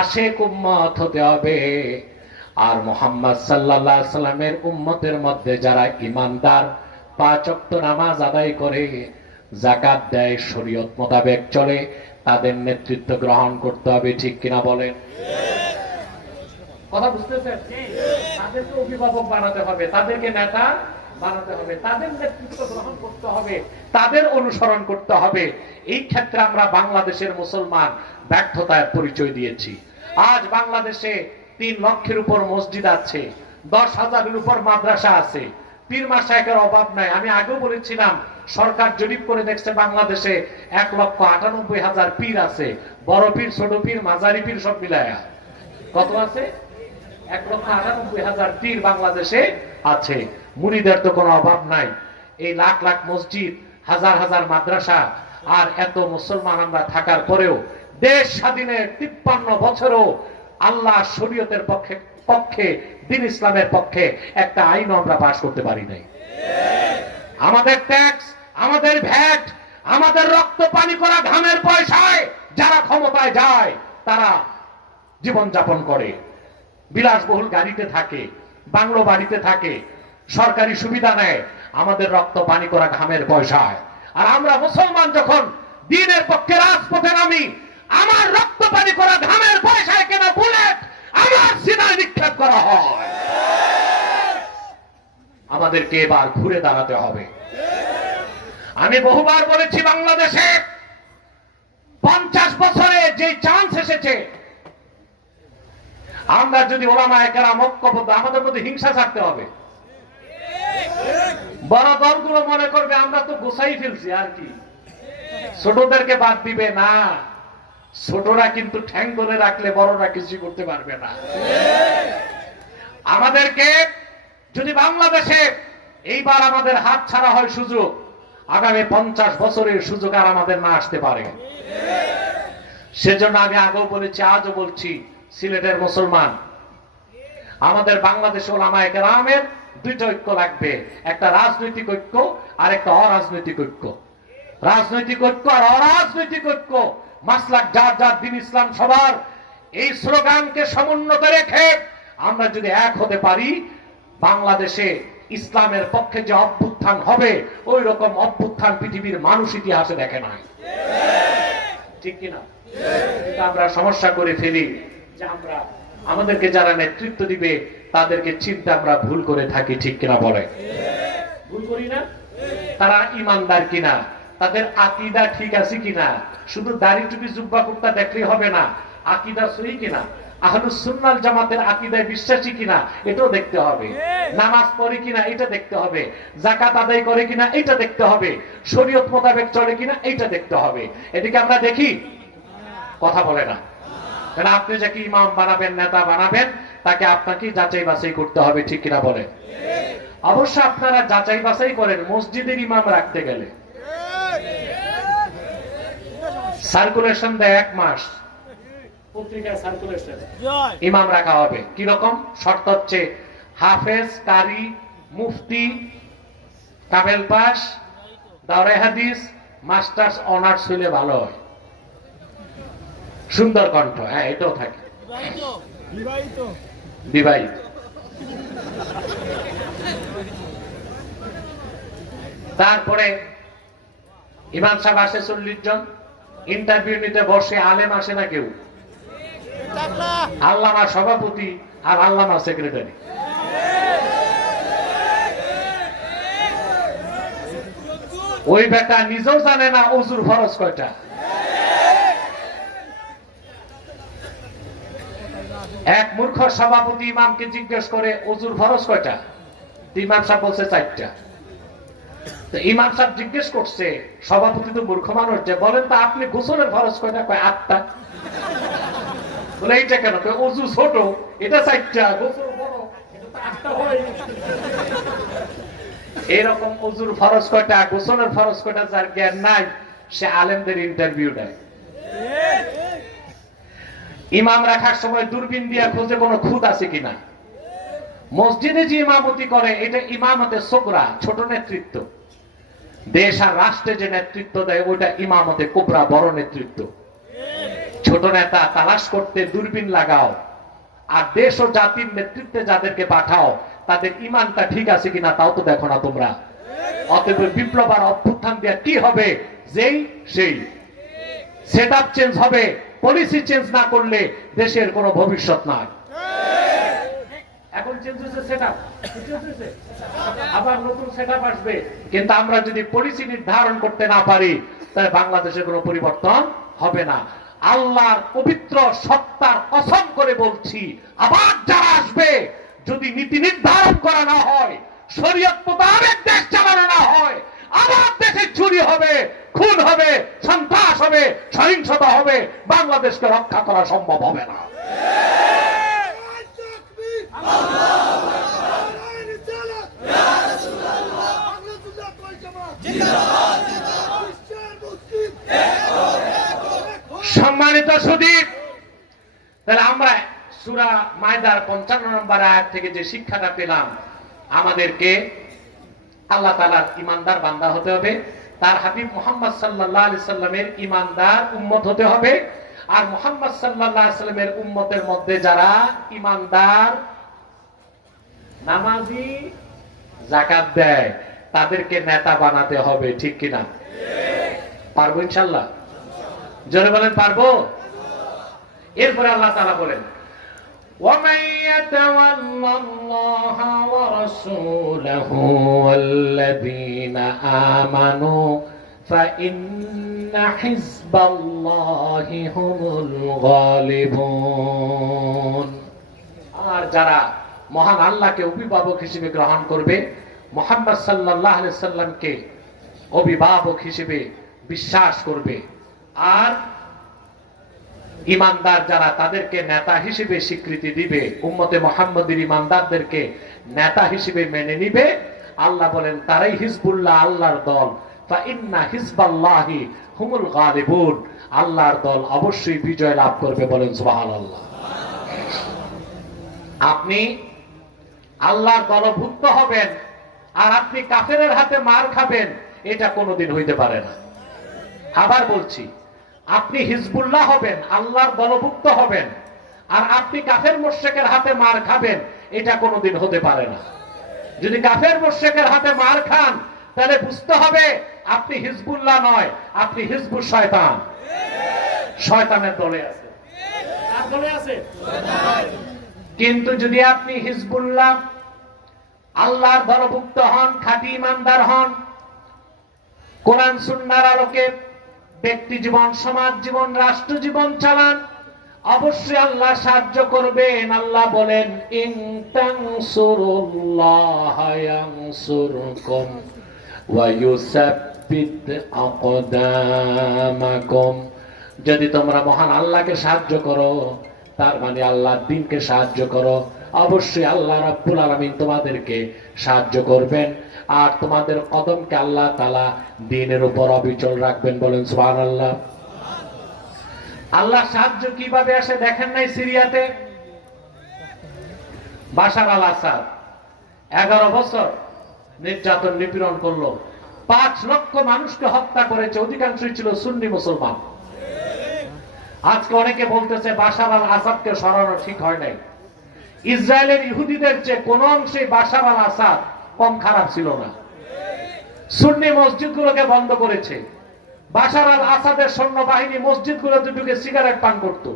আশিক উম্মত হতে হবে। আর মুহাম্মদ সাল্লাল্লাহু আলাইহি সাল্লামের উম্মতের মধ্যে যারা ঈমানদার, 5 ওয়াক্ত নামাজ আদায় করে, যাকাত দেয়, শরীয়ত মোতাবেক চলে, তাদের নেতৃত্ব গ্রহণ করতে হবে। ঠিক কিনা বলেন? কথা বুঝতেছেন? তাদেরকে অভিভাবক বানাতে হবে, তাদেরকে নেতা বানাতে হবে, তাদের নেতৃত্ব গ্রহণ করতে হবে, তাদের অনুসরণ করতে হবে। এই ক্ষেত্রে আমরা বাংলাদেশের মুসলমান ব্যর্থতার পরিচয় দিয়েছি। আজ বাংলাদেশে 3 লক্ষের উপর মসজিদ আছে, 10,000-এর উপর মাদ্রাসা আছে, পীর মাশায়েখের অভাব নাই। আমি আগেও বলেছিলাম, সরকার জরিপ করে দেখছে বাংলাদেশে 1,98,000 পীর আছে। বড় পীর, ছোট পীর, মাঝারি পীর সব মিলায়া কত আছে? 1,98,000 পীর বাংলাদেশে আছে। মুরিদের তো কোনো অভাব নাই। এই লাখ লাখ মসজিদ, হাজার হাজার মাদ্রাসা, আর এত মুসলমান আমরা থাকার পরেও দেশ স্বাধীনের 53 বছরও আল্লাহ শরীয়তের পক্ষে, দ্বীন ইসলামের পক্ষে একটা আইন আমরা পাশ করতে পারি নাই। আমাদের ট্যাক্স, আমাদের ভ্যাট, আমাদের রক্ত পানি করা ঘামের পয়সায় যারা ক্ষমতায় যায়, তারা জীবন যাপন করে, বিলাসবহুল গাড়িতে থাকে, বাংলো বাড়িতে থাকে, সরকারি সুবিধা নেয়, আমাদের রক্ত পানি করা ঘামের পয়সায়। আর আমরা মুসলমান যখন দ্বীনের পক্ষে রাজপথে নামি, আমার রক্ত পানি করা ঘামের পয়সায় কেন বুলেট আমার সিনায় নিক্ষেপ করা হয়। আমাদেরকে এবার ঘুরে দাঁড়াতে হবে। আমি বহুবার বলেছি, বাংলাদেশে 50 বছরে যে চান্স এসেছে, আমরা যদি ওলামায়ে কেরাম ঐক্যবদ্ধ, আমাদের মধ্যে হিংসা ছাড়তে হবে। বড় দলগুলো মনে করবে আমরা তো গোছাই ফেলছি, আর কি, ছোটদেরকে বাদ দিবে না। ছোটরা কিন্তু ঠ্যাং ধরে রাখলে বড়রা কিছু করতে পারবে না। আমাদেরকে যদি বাংলাদেশে এইবার আমাদের হাত ছাড়া হয় সুযোগ, আগামী 50 বছরের সুযোগ আর আমাদের না আসতে পারে। সেজন্য আমি আগেও বলেছি, আজও বলছি, সিলেটের মুসলমান, আমাদের বাংলাদেশ ওলামায়ে কেরামের দুইটা ঐক্য লাগবে, একটা রাজনৈতিক ঐক্য আর একটা অরাজনৈতিক ঐক্য। রাজনৈতিক ঐক্য আর অরাজনৈতিক ঐক্য, মাসলাক যার যার, দিন ইসলাম সবার, এই স্লোগানকে সমুন্নত রেখে আমরা যদি এক হতে পারি, বাংলাদেশে ইসলামের পক্ষে যে অভ্যুত্থান হবে, ওই রকম অভ্যুত্থান পৃথিবীর মানুষ ইতিহাসে দেখে নাই। ঠিক কিনা? কিন্তু আমরা সমস্যা করে ফেলি যে আমরা, আমাদেরকে যারা নেতৃত্ব দিবে তাদেরকে চিন্তা আমরা ভুল করে থাকি। ঠিক কিনা বলে? ভুল করি না? তারা ইমানদার কিনা, তাদের আকীদা ঠিক আছে কিনা, শুধু দাড়ি টুপি জুব্বা কুর্তা দেখলেই হবে না, আকীদা সহি কিনা, আহলুস সুন্নাহ জামাতের আকীদায় বিশ্বাসী কিনা এটাও দেখতে হবে, নামাজ পড়ে কিনা এটা দেখতে হবে, যাকাত আদায় করে কিনা এটা দেখতে হবে, শরীয়ত মোতাবেক চলে কিনা এটা দেখতে হবে। এদিকে আমরা দেখি, কথা বলে না। কারণ আপনি যাকে ইমাম বানাবেন, নেতা বানাবেন, তাকে আপনাকে যাচাই বাছাই করতে হবে। ঠিক কিনা বলে? অবশ্য আপনারা যাচাই বাছাই করেন মসজিদের ইমাম রাখতে গেলে, সার্কুলেশন দেয় 1 মাস, পত্রিকায় সার্কুলেশন, ইমাম রাখা হবে। কি রকম শর্ত? হচ্ছে হাফেজ, কারি, মুফতি, কামেল পাস, দাওরায়ে হাদিস, মাস্টার্স, অনার্স হইলে ভালো হয়, সুন্দর কণ্ঠ, হ্যাঁ এটাও থাকে, বিবাহিত। তারপরে ইমাম সাহেব আসে 40 জন, ইন্টারভিউ নিতে বসে, আলেম আসে না কেউ, আল্লামা সভাপতি আর আল্লামা সেক্রেটারি। ওই বেটা নিজেও জানে না ওযুর ফরজ কয়টা। এক মূর্খ সভাপতি ইমামকে জিজ্ঞেস করে ওযুর ফরজ কয়টা? ইমাম সাহেব বলছে 4টা। তো ইমাম সাহেব জিজ্ঞেস করছে, সভাপতি তো মূর্খ মানুষ, যে বলেন তো আপনি গোসলের ফরজ কয়টা? কয় 8টা। বলে এইটা কেন? কয় ওযু ছোট, এটা 4টা, গোসল বড়, এটা তো 8টা হয়। এরকম ওযুর ফরজ কয়টা, গোসলের ফরজ কয়টা যার জ্ঞান নাই, সে আলেমদের ইন্টারভিউ দেয়। ইমাম রাখার সময় দূরবীন দিয়ে খোঁজে কোনো খুঁত আছে কিনা। মসজিদে যে ইমামতি করে এটা ইমামতে সুগরা, ছোট নেতৃত্ব। দেশ আর রাষ্ট্রে যে নেতৃত্ব দেয় ওটা ইমামতে কুবরা, বড় নেতৃত্ব। ছোট নেতা তালাশ করতে দূরবীন লাগাও, আর দেশ ও জাতির নেতৃত্বে যাদেরকে পাঠাও তাদের ইমানটা ঠিক আছে কিনা তাও তো দেখো না তোমরা। অতএব বিপ্লব আর অভ্যুত্থান দিয়ে কি হবে? যেই সেই সেটআপ চেঞ্জ হবে, পলিসি চেঞ্জ না করলে দেশের কোনো ভবিষ্যৎ নাই। এখন চেঞ্জ হয়েছে সেটআপ, আবার নতুন সেটআপ আসবে, কিন্তু আমরা যদি পলিসি নির্ধারণ করতে না পারি তাহলে বাংলাদেশের কোনো পরিবর্তন হবে না। আল্লাহর পবিত্র সত্তার কসম করে বলছি, আবার যারা আসবে, যদি নীতি নির্ধারণ করা না হয়, শরীয়ত মোতাবেক দেশ চালানো না হয়, আবার দেশে চুরি হবে, খুন হবে, সন্ত্রাস হবে, সহিংসতা হবে, বাংলাদেশকে রক্ষা করা সম্ভব হবে না। সম্মানিত সুধীর, তাহলে আমরা সূরা মায়দার 55 নম্বর আয়াত থেকে যে শিক্ষাটা পেলাম, আমাদেরকে আল্লাহ তাআলার ঈমানদার বান্দা হতে হবে, তার হাবিব মুহাম্মদ সাল্লাল্লাহু আলাইহি সাল্লামের ঈমানদার উম্মত হতে হবে। আর মুহাম্মদ সাল্লাল্লাহু আলাইহি সাল্লামের উম্মতের মধ্যে যারা ঈমানদার, নামাজি, যাকাত দেয়, তাদেরকে নেতা বানাতে হবে। ঠিক কিনা? পারবো ইনশাআল্লাহ? জোরে বলেন পারবো? এরপরে আল্লাহ তাআলা বলেন, وَمَن يَتَوَلَّ اللَّهَ وَرَسُولَهُ وَالَّذِينَ آمَنُوا فَإِنَّ حِزْبَ اللَّهِ هُمُ الْغَالِبُونَ। আর যারা মহান আল্লাহকে অভিভাবক হিসেবে গ্রহণ করবে, মুহাম্মদ সাল্লাল্লাহু আলাইহি সাল্লামকে অভিভাবক হিসেবে বিশ্বাস করবে, আর ইমানদার যারা তাদেরকে নেতা হিসেবে স্বীকৃতি দিবে, উম্মতে মুহাম্মদের ইমানদারদেরকে নেতা হিসেবে মেনে নিবে, আল্লাহ বলেন তারাই হিজবুল্লাহ, আল্লাহর দল। ফাইন্না হিজবাল্লাহি হুমুল গালিবুন, আল্লাহর দল অবশ্যই বিজয় লাভ করবে। বলেন সুবহানাল্লাহ। আপনি আল্লাহর দলভুক্ত হবেন আর আপনি কাফেরের হাতে মার খাবেন, এটা কোনোদিন হইতে পারে না। আবার বলছি, আপনি হিজবুল্লাহ হবেন, আল্লাহর দলভুক্ত হবেন, আর আপনি কাফের মুশরিকের হাতে মার খাবেন, এটা কোনোদিন হতে পারে না। যদি কাফের মুশরিকের হাতে মার খান, তাহলে বুঝতে হবে আপনি হিজবুল্লাহ নয়, আপনি হিজবুল শয়তান, শয়তানের দলে আছে। কার দলে আছে? কিন্তু যদি আপনি হিজবুল্লাহ, আল্লাহর দলভুক্ত হন, খাঁটি ইমানদার হন, কোরআন সুন্নাহর আলোকে ব্যক্তি জীবন, সমাজ জীবন, রাষ্ট্র জীবন চালান, অবশ্যই আল্লাহ সাহায্য করবেন। আল্লাহ বলেন, ইন তানসুরুল্লাহ ইয়ানসুরকুম ওয়া ইউসাব্বিত আকদামাকুম। যদি তোমরা মহান আল্লাহকে সাহায্য করো, তার মানে আল্লাহর দ্বীনকে সাহায্য করো, অবশ্যই আল্লাহ রাব্বুল আলামিন তোমাদেরকে সাহায্য করবেন, আর তোমাদের কদমকে আল্লাহ তাআলা দ্বীনের উপর অবিচল রাখবেন। বলেন সুবহানাল্লাহ। আল্লাহ সাহায্য কিভাবে আসে দেখেন নাই? সিরিয়াতে বাশার আল আসাদ 11 বছর নির্যাতন নিপীড়ন করলো, 5 লক্ষ মানুষকে হত্যা করেছে, অধিকাংশই ছিল সুন্নি মুসলমান। আজকে অনেকে বলতেছে বাশার আল আসাদকে সরানো ঠিক হয় নাই। ইসরায়েলের ইহুদিদের চেয়ে কোন অংশে বাশার আল আসাদ কম খারাপ ছিল না। সুন্নি মসজিদগুলোকে বন্ধ করেছে। বাশার আল আসাদের সৈন্যবাহিনী মসজিদগুলোতে ঢুকে সিগারেট পান করত।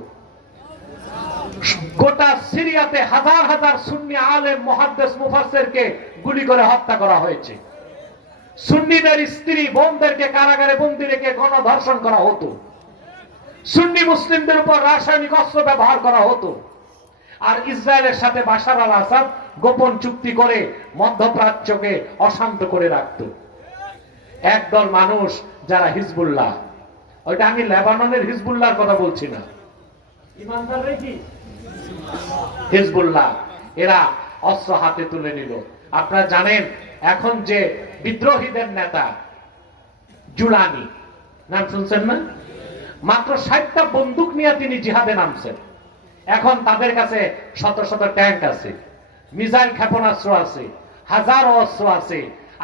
গোটা সিরিয়াতে হাজার হাজার সুন্নি আলেম, মুহাদ্দিস, মুফাসসিরকে গুলি করে হত্যা করা হয়েছে। সুন্নিদের স্ত্রী বোনদেরকে কারাগারে বন্দী রেখে গণধর্ষণ করা হতো। সুন্নি মুসলিমদের উপর রাসায়নিক অস্ত্র ব্যবহার করা হতো। আর ইসরায়েলের সাথে বাশার আল আসাদ গোপন চুক্তি করে মধ্যপ্রাচ্যকে অশান্ত করে রাখত। একদল মানুষ যারা হিজবুল্লাহ, ওইটা আমি লেবাননের হিজবুল্লাহর কথা বলছি না, ইমানদাররা কি হিজবুল্লাহ, এরা অস্ত্র হাতে তুলে নিল। আপনারা জানেন এখন যে বিদ্রোহীদের নেতা জুলানি, নাম শুনছেন না? মাত্র 60টা বন্দুক নিয়ে তিনি জিহাদে নামছেন। এখন তাদের কাছে শত শত ট্যাঙ্ক আছে, মিসাইল ক্ষেপণাস্ত্র আছে, হাজারো অস্ত্র আছে।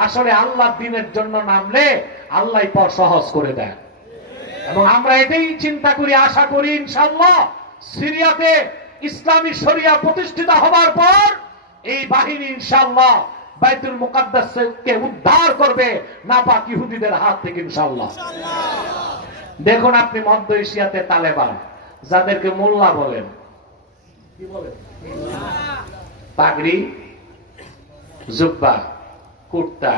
আসলে আল্লাহ দ্বীনের জন্য নামলে আল্লাহ পথ সহজ করে দেয়। এবং আমরা এটাই চিন্তা করি, আশা করি ইনশাআল্লাহ সিরিয়াতে ইসলামী শরিয়া প্রতিষ্ঠিত হবার পর এই বাহিনী ইনশাআল্লাহ বাইতুল মুকাদ্দাসকে উদ্ধার করবে নাপাক ইহুদিদের হাত থেকে ইনশাআল্লাহ। দেখুন আপনি মধ্য এশিয়াতে তালেবান, যাদেরকে মোল্লা বলেন, কি বলেন? পাগড়ি, জুব্বা, কুর্তা,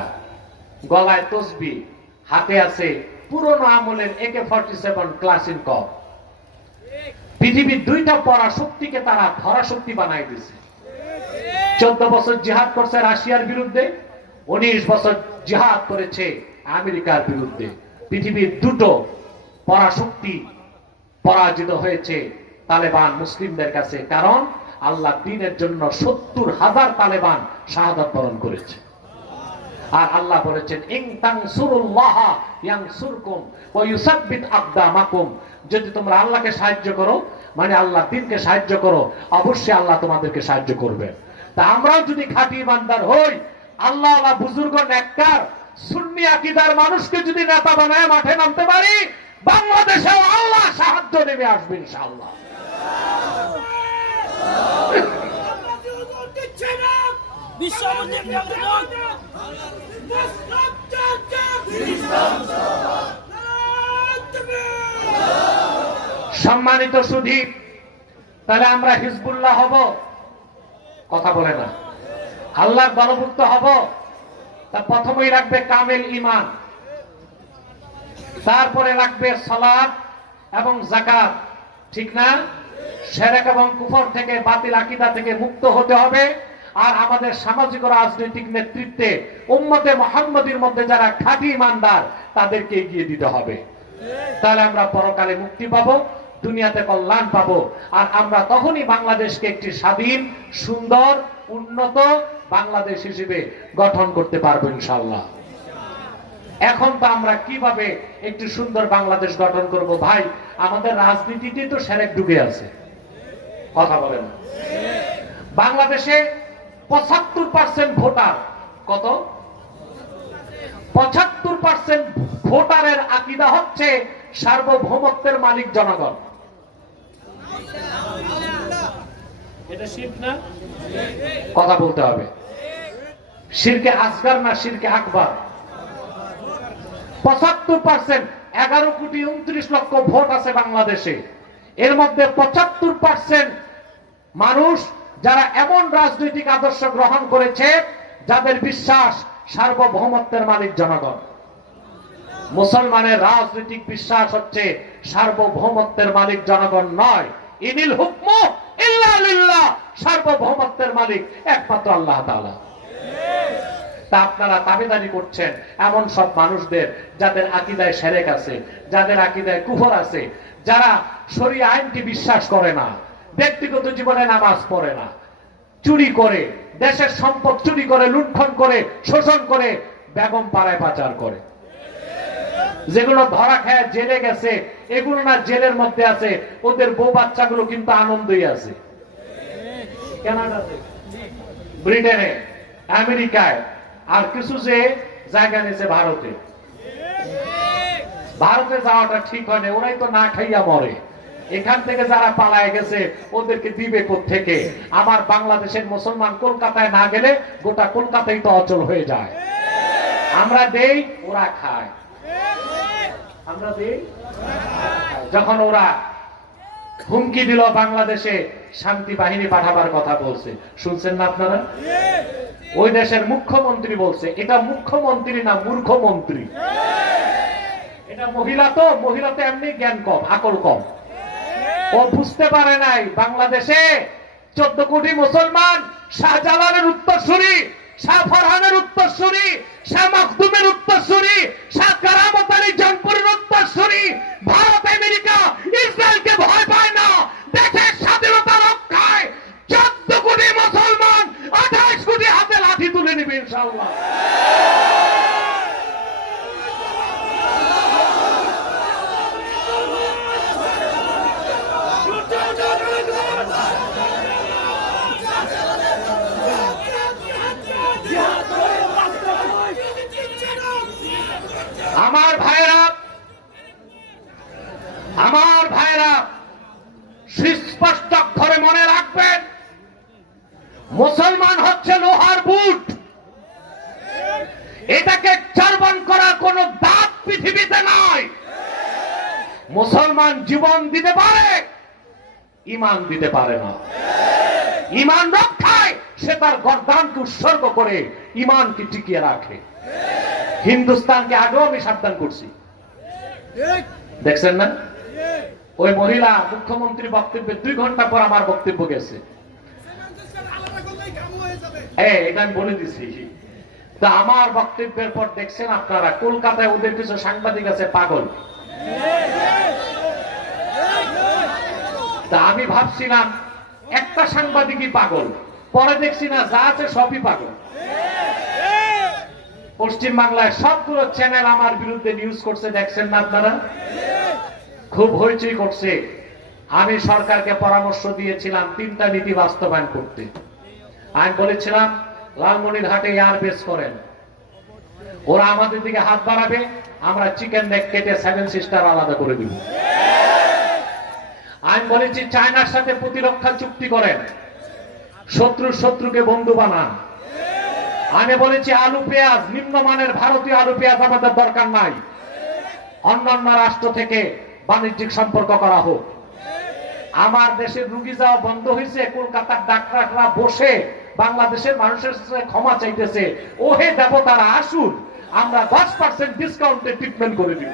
গলায় তসবি, হাতে আছে পুরনো আমলের AK-47 ক্লাসিনকভ। পৃথিবীর 2টা পরাশক্তিকে তারা ধরাশক্তি বানাই দিয়েছে। 14 বছর জিহাদ করছে রাশিয়ার বিরুদ্ধে, 19 বছর জিহাদ করেছে আমেরিকার বিরুদ্ধে। পৃথিবীর 2টো পরাশক্তি পরাজিত হয়েছে তালেবান মুসলিমদের কাছে, কারণ আল্লাহ দ্বীনের জন্য 70,000 তালেবান শাহাদাত বরণ করেছে। আর আল্লাহ বলেছেন, ইন তানসুরুল্লাহ ইয়ানসুরকুম ওয়া ইউসাব্বিত আকদামাকুম। যদি তোমরা আল্লাহকে সাহায্য করো, মানে আল্লাহ দ্বীনকে সাহায্য করো, অবশ্যই আল্লাহ তোমাদেরকে সাহায্য করবে। তা আমরাও যদি খাঁটি ইমানদার হই, আল্লাহ আল্লাহ বুজুর্গ নেককার সুন্নি আকীদার মানুষকে যদি নেতা বানায় মাঠে নামতে পারি, বাংলাদেশেও আল্লাহ সাহায্য নেমে আসবে ইনশাআল্লাহ। সম্মানিত সুধী, তাহলে আমরা হিজবুল্লাহ হব? কথা বলে না। আল্লাহর দলভুক্ত হব? তা প্রথমেই রাখবে কামেল ঈমান, তারপরে রাখবে সালাত এবং যাকাত, ঠিক না? শিরক এবং কুফর থেকে, বাতিল আকীদা থেকে মুক্ত হতে হবে। আর আমাদের সামাজিক ও রাজনৈতিক নেতৃত্বে উম্মতে মুহাম্মাদীর মধ্যে যারা খাঁটি ইমানদার, তাদেরকে এগিয়ে দিতে হবে। তাহলে আমরা পরকালে মুক্তি পাবো, দুনিয়াতে কল্যাণ পাবো। আর আমরা তখনই বাংলাদেশকে একটি স্বাধীন, সুন্দর, উন্নত বাংলাদেশ হিসেবে গঠন করতে পারবো ইনশাআল্লাহ। এখন তো আমরা কিভাবে একটি সুন্দর বাংলাদেশ গঠন করব? ভাই, আমাদের রাজনীতিতে তো সেরেক ঢুকে আছে। কথা বলেন। বাংলাদেশে 75% ভোটার, কত? 75% ভোটারের আকীদা হচ্ছে সার্বভৌমত্বের মালিক জনগণ। এটা শিরক না? কথা বলতে হবে। শিরকে আসগার না শিরকে আকবার? 75%, 11,29,00,000 ভোট আছে বাংলাদেশে। এর মধ্যে 75% মানুষ যারা এমন রাজনৈতিক আদর্শ গ্রহণ করেছে যাদের বিশ্বাস সার্বভৌমত্বের মালিক জনগণ। মুসলমানের রাজনৈতিক বিশ্বাস হচ্ছে সার্বভৌমত্বের মালিক জনগণ নয়। ইনিল হুকমু ইল্লা লিল্লাহ, সার্বভৌমত্বের মালিক একমাত্র আল্লাহ তাআলা। তা আপনারা তাবেদারি করছেন এমন সব মানুষদের যাদের আকীদায় শিরক আছে, যাদের আকীদায় কুফর আছে, যারা শরীয়ত আইনকে বিশ্বাস করে না, ব্যক্তিগত জীবনে নামাজ পড়ে না, চুরি করে, দেশের সম্পদ চুরি করে, লুণ্ঠন করে, শোষণ করে, বেগম পাড়ায় পাচার করে। যেগুলো ধরা খায় জেলে গেছে, এগুলো না জেলের মধ্যে আছে, ওদের বউ বাচ্চাগুলো কিন্তু আনন্দই আছে। কানাডাতে, ব্রিটেনে, আমেরিকায়, আর কিছু যে জায়গা নিয়েছে ভারতে। ভারতে যাওয়াটা ঠিক হয় না, ওরাই তো না খাইয়া মরে। এখান থেকে যারা পালায় গেছে ওদেরকে দিবে কোত্থেকে? আমার বাংলাদেশের মুসলমান কলকাতায় না গেলে গোটা কলকাতাই তো অচল হয়ে যায়। আমরা দেই, ওরা খায়। আমরা দেই, যখন ওরা হুমকি দিল বাংলাদেশে শান্তি বাহিনী পাঠাবার কথা বলছে, শুনছেন না আপনারা? ওই দেশের মুখ্যমন্ত্রী বলছে, এটা মুখ্যমন্ত্রী না মূর্খমন্ত্রী। এটা মহিলা তো এমনি জ্ঞান কম, আকল কম। ও বুঝতে পারে নাই বাংলাদেশে 14 কোটি মুসলমান শাহজালালের উত্তরসূরি, শাহ ফরহানের উত্তরসূরি, শাহ মাখদুমের উত্তরসূরি, শাহ কারামত আলী জনপুরের উত্তরসূরি। ভারত, আমেরিকা, ইসরায়েলকে ভয় পায় না। দেশের স্বাধীনতা রক্ষায় 14 কোটি মুসলমান 28 কোটি হাতে লাঠি তুলে নিবে ইনশাআল্লাহ। আমার ভাইরা সুস্পষ্ট অক্ষরে মনে রাখবেন, মুসলমান হচ্ছে লোহার বুট। এটাকে চারবান করার কোন দাঁত পৃথিবীতে নয়। মুসলমান জীবন দিতে পারে, ঈমান দিতে পারে না। ঈমান রক্ষায় সে তার গর্দানকে উৎসর্গ করে ঈমানকে টিকিয়ে রাখে। হিন্দুস্তানকে আগেও আমি সাবধান করছি, দেখছেন না? ওই মহিলা মুখ্যমন্ত্রী বক্তব্যের 2 ঘন্টা পর আমার বক্তব্য গেছে। এটা আমি বলে দিছি। তা আমার বক্তব্যের পর দেখছেন আপনারা কলকাতায় ওদের কিছু সাংবাদিক আছে পাগল। তা আমি ভাবছিলাম একটা সাংবাদিকই পাগল, পরে দেখছি না যা আছে সবই পাগল। পশ্চিম বাংলায় সবগুলো চ্যানেল আমার বিরুদ্ধে নিউজ করছে, দেখছেন না আপনারা? খুব হইচই করছে। আমি সরকারকে পরামর্শ দিয়েছিলাম 3টা নীতি বাস্তবায়ন করতে। আমি বলেছিলাম লালমনিরহাটে এয়ারবেস করেন, ওরা আমাদের দিকে হাত বাড়াবে, আমরা চিকেন নেক কেটে 7 সিস্টার আলাদা করে দিব। আমি বলেছি চায়নার সাথে প্রতিরক্ষা চুক্তি করেন, শত্রুকে বন্ধু বানান। আমি বলেছি আলু পেঁয়াজ, নিম্নমানের ভারতীয় আলু পেঁয়াজ আমাদের দরকার নাই, অন্যান্য রাষ্ট্র থেকে বাণিজ্যিক সম্পর্ক করা হোক। আমার দেশের রুগী যাওয়া বন্ধ হয়েছে, কলকাতার ডাক্তাররা বসে বাংলাদেশের মানুষের সাথে ক্ষমা চাইতেছে, ওহে দেবতারা আসুন, আমরা 10% ডিসকাউন্টে ট্রিটমেন্ট করে দিব।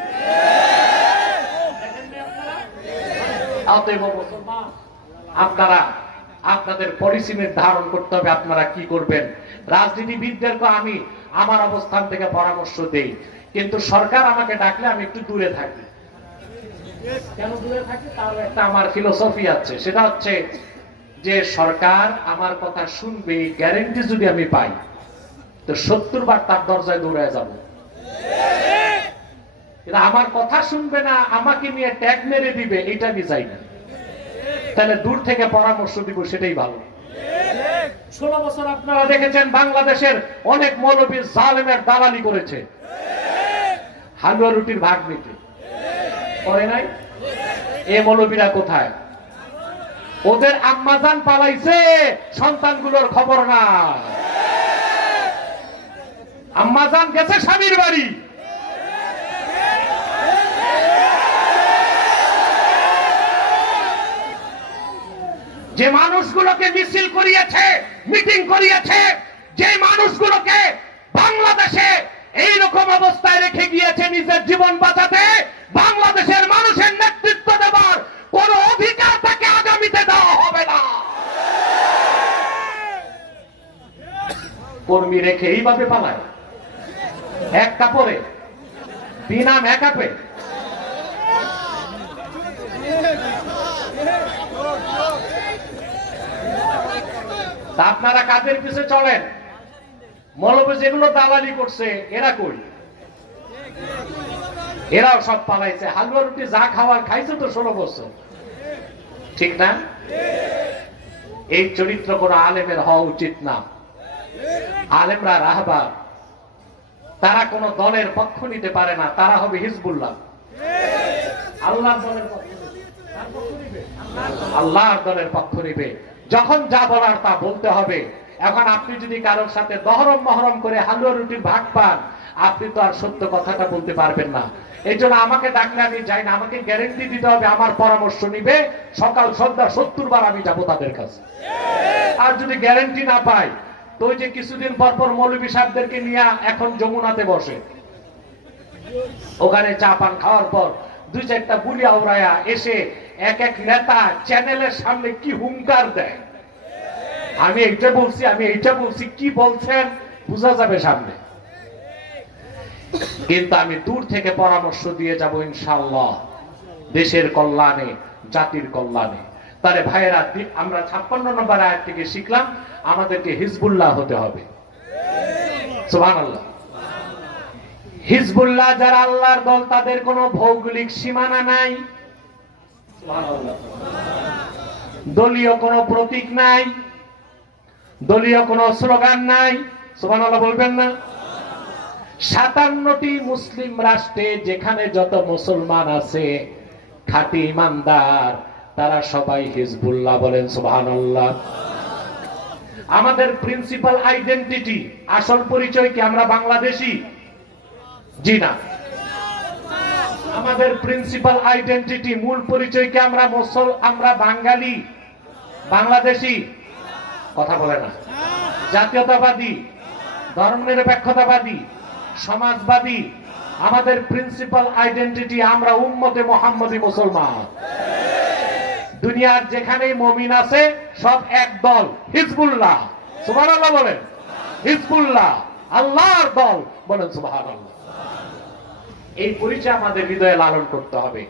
আপনারা আপনাদের পলিসি নির্ধারণ করতে হবে, আপনারা কি করবেন। রাজনীতিবিদদেরকে আমি আমার অবস্থান থেকে পরামর্শ দেই, কিন্তু সরকার আমাকে ডাকলে আমি একটু দূরে থাকি। কেন দূরে থাকি? তার একটা আমার ফিলোসফি আছে, সেটা হচ্ছে যে সরকার আমার কথা শুনবে গ্যারেন্টি যদি আমি পাই, তো 70 বার তার দরজায় দৌড়ায় যাব। আমার কথা শুনবে না, আমাকে নিয়ে ট্যাগ মেরে দিবে, এটা আমি চাই না। তাহলে দূর থেকে পরামর্শ দিব, সেটাই ভালো। 16 বছর আপনারা দেখেছেন বাংলাদেশের অনেক মৌলবী জালেমের দালালি করেছে হালুয়া রুটির ভাগ নিতে, করে নাই? এ মৌলবীরা কোথায়? ওদের আম্মাজান পালাইছে, সন্তানগুলোর খবর না। আম্মাজান গেছে স্বামীর বাড়ি, যে মানুষগুলোকে মিছিল করিয়েছে, মিটিং করিয়েছে, যে মানুষগুলোকে বাংলাদেশে এইরকম অবস্থায় রেখে গিয়েছে নিজের জীবন বাঁচাতে, বাংলাদেশের মানুষের নেতৃত্ব দেওয়ার কোন অধিকার তাকে আগামীতে দেওয়া হবে না। কর্মী রেখে এইভাবে পালায়, এক কাপড়ে বিনা মেকআপে। আপনারা কাদের পিছে চলেন? মৌলবী যেগুলো দালালি করছে এরা কই? এরাও সব পালাইছে। হালুয়া রুটি যা খাওয়ার খাইছে তো 16 বছর, ঠিক না? এই চরিত্র কোন আলেমের হওয়া উচিত না। আলেমরা রাহবার, তারা কোন দলের পক্ষ নিতে পারে না, তারা হবে হিজবুল্লাহ। আল্লাহর দলের পক্ষ নিবে, আল্লাহর দলের পক্ষ নিবে। যখন যা বলার তা বলতে হবে। এখন আপনি যদি কারোর সাথে দহরম মহরম করে হালুয়া রুটির ভাগ পান, আপনি তো আর সত্য কথাটা বলতে পারবেন না। এই জন্য আমাকে ডাকলে আমি যাই না, আমাকে গ্যারেন্টি দিতে হবে আমার পরামর্শ নিবে, সকাল সন্ধ্যা 70 বার আমি যাবো তাদের কাছে। আর যদি গ্যারেন্টি না পাই, তো ওই যে কিছুদিন পর পর মৌলভী সাহেবদেরকে নিয়ে এখন যমুনাতে বসে, ওখানে চা পান খাওয়ার পর 2-4টা বুলি আওড়ায়া এসে এক এক নেতা চ্যানেলের সামনে কি হুঙ্কার দেয়, আমি এইটা বলছি, আমি এইটা বলছি, কি বলছেন বোঝা যাবে সামনে। কিন্তু আমি দূর থেকে পরামর্শ দিয়ে যাব ইনশাআল্লাহ, দেশের কল্যাণে, জাতির কল্যাণে। তারে ভাইয়েরা, আমরা 56 নম্বর আয়াত থেকে শিখলাম আমাদেরকে হিজবুল্লাহ হতে হবে। সুবহানাল্লাহ। হিজবুল্লাহ যারা আল্লাহর দল, তাদের কোনো ভৌগোলিক সীমানা নাই, দলীয় কোনো প্রতীক নাই, দলীয় কোনো স্লোগান নাই। সুবহানাল্লাহ বলবেন না? 57টি মুসলিম রাষ্ট্রে যেখানে যত মুসলমান আছে খাঁটি ইমানদার, তারা সবাই হিজবুল্লাহ বলেন সুবহানাল্লাহ। আমাদের প্রিন্সিপাল আইডেন্টিটি, আসল পরিচয় কি আমরা বাংলাদেশী? জি না। আমাদের প্রিন্সিপাল আইডেন্টিটি, মূল পরিচয় কি আমরা বাঙালি, বাংলাদেশী? কথা বলে না। জাতীয়তাবাদী, ধর্মনিরপেক্ষতাবাদী, সমাজবাদী? আমাদের প্রিন্সিপাল আইডেন্টিটি আমরা উম্মতে মুহাম্মদী মুসলমান। দুনিয়ার যেখানেই মুমিন আছে সব এক দল, হিজবুল্লাহ। সুবহানাল্লাহ বলেন। হিজবুল্লাহ আল্লাহর দল বলেন সুবহানাল্লাহ। এই পরিচয় আমাদের হৃদয়ে লালন করতে হবে।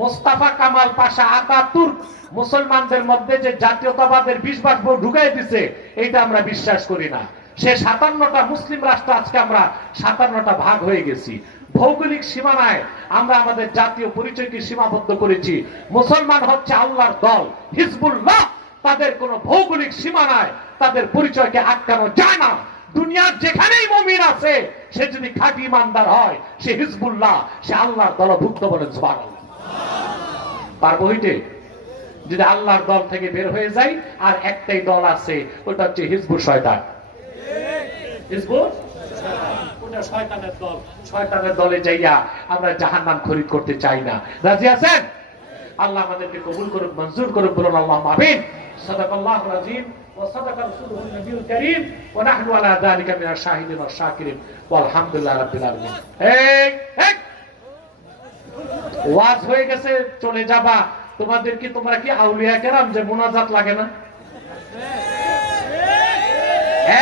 মোস্তাফা কামাল পাশা আতাতুর্ক মুসলমানদের মধ্যে যে জাতীয়তাবাদের বিশ্বাস ঢুকাই দিছে, এটা আমরা বিশ্বাস করি না। সে 57টা মুসলিম রাষ্ট্র, আজকে আমরা 57টা ভাগ হয়ে গেছি। ভৌগোলিক সীমানায় আমরা আমাদের জাতীয় পরিচয়কে সীমাবদ্ধ করেছি। মুসলমান হচ্ছে আল্লাহর দল, হিজবুল্লাহ। তাদের কোন ভৌগোলিক সীমানায় তাদের পরিচয়কে আটকানো যায় না। দুনিয়ার যেখানেই মুমিন আছে, সে যদি খাঁটি ইমানদার হয়, সে হিজবুল্লাহ, সে আল্লাহর দলভুক্ত বলেন সুবহানাল্লাহ। পারবো হইতে? যদি আল্লাহর দল থেকে বের হয়ে যাই, আর একটাই দল আছে, ওটা হচ্ছে হিজবুল শয়তান। হিজবুল ওটা শয়তানের দল। শয়তানের দলে যাইয়া আমরা জাহান্নাম খরিদ করতে চাই না। রাজি আছেন? আল্লাহ আমাদেরকে কবুল করুক, মঞ্জুর করুক, বলুন আল্লাহুম্মা আমিন। সাদাকাল্লাহুল আযীম ওয়া সাদাকা রাসূলুহুন নবিয়ুল কারীম ওয়া নাহনু আলা যালিকা মিনাশ শাহিদিন ওয়াশ শাকিরিন ওয়া আলহামদুলিল্লাহি রাব্বিল আলামিন। এই ওয়াজ হয়ে গেছে, চলে যাবা। তোমরা কি আউলিয়া কেরাম যে মুনাজাত লাগে না?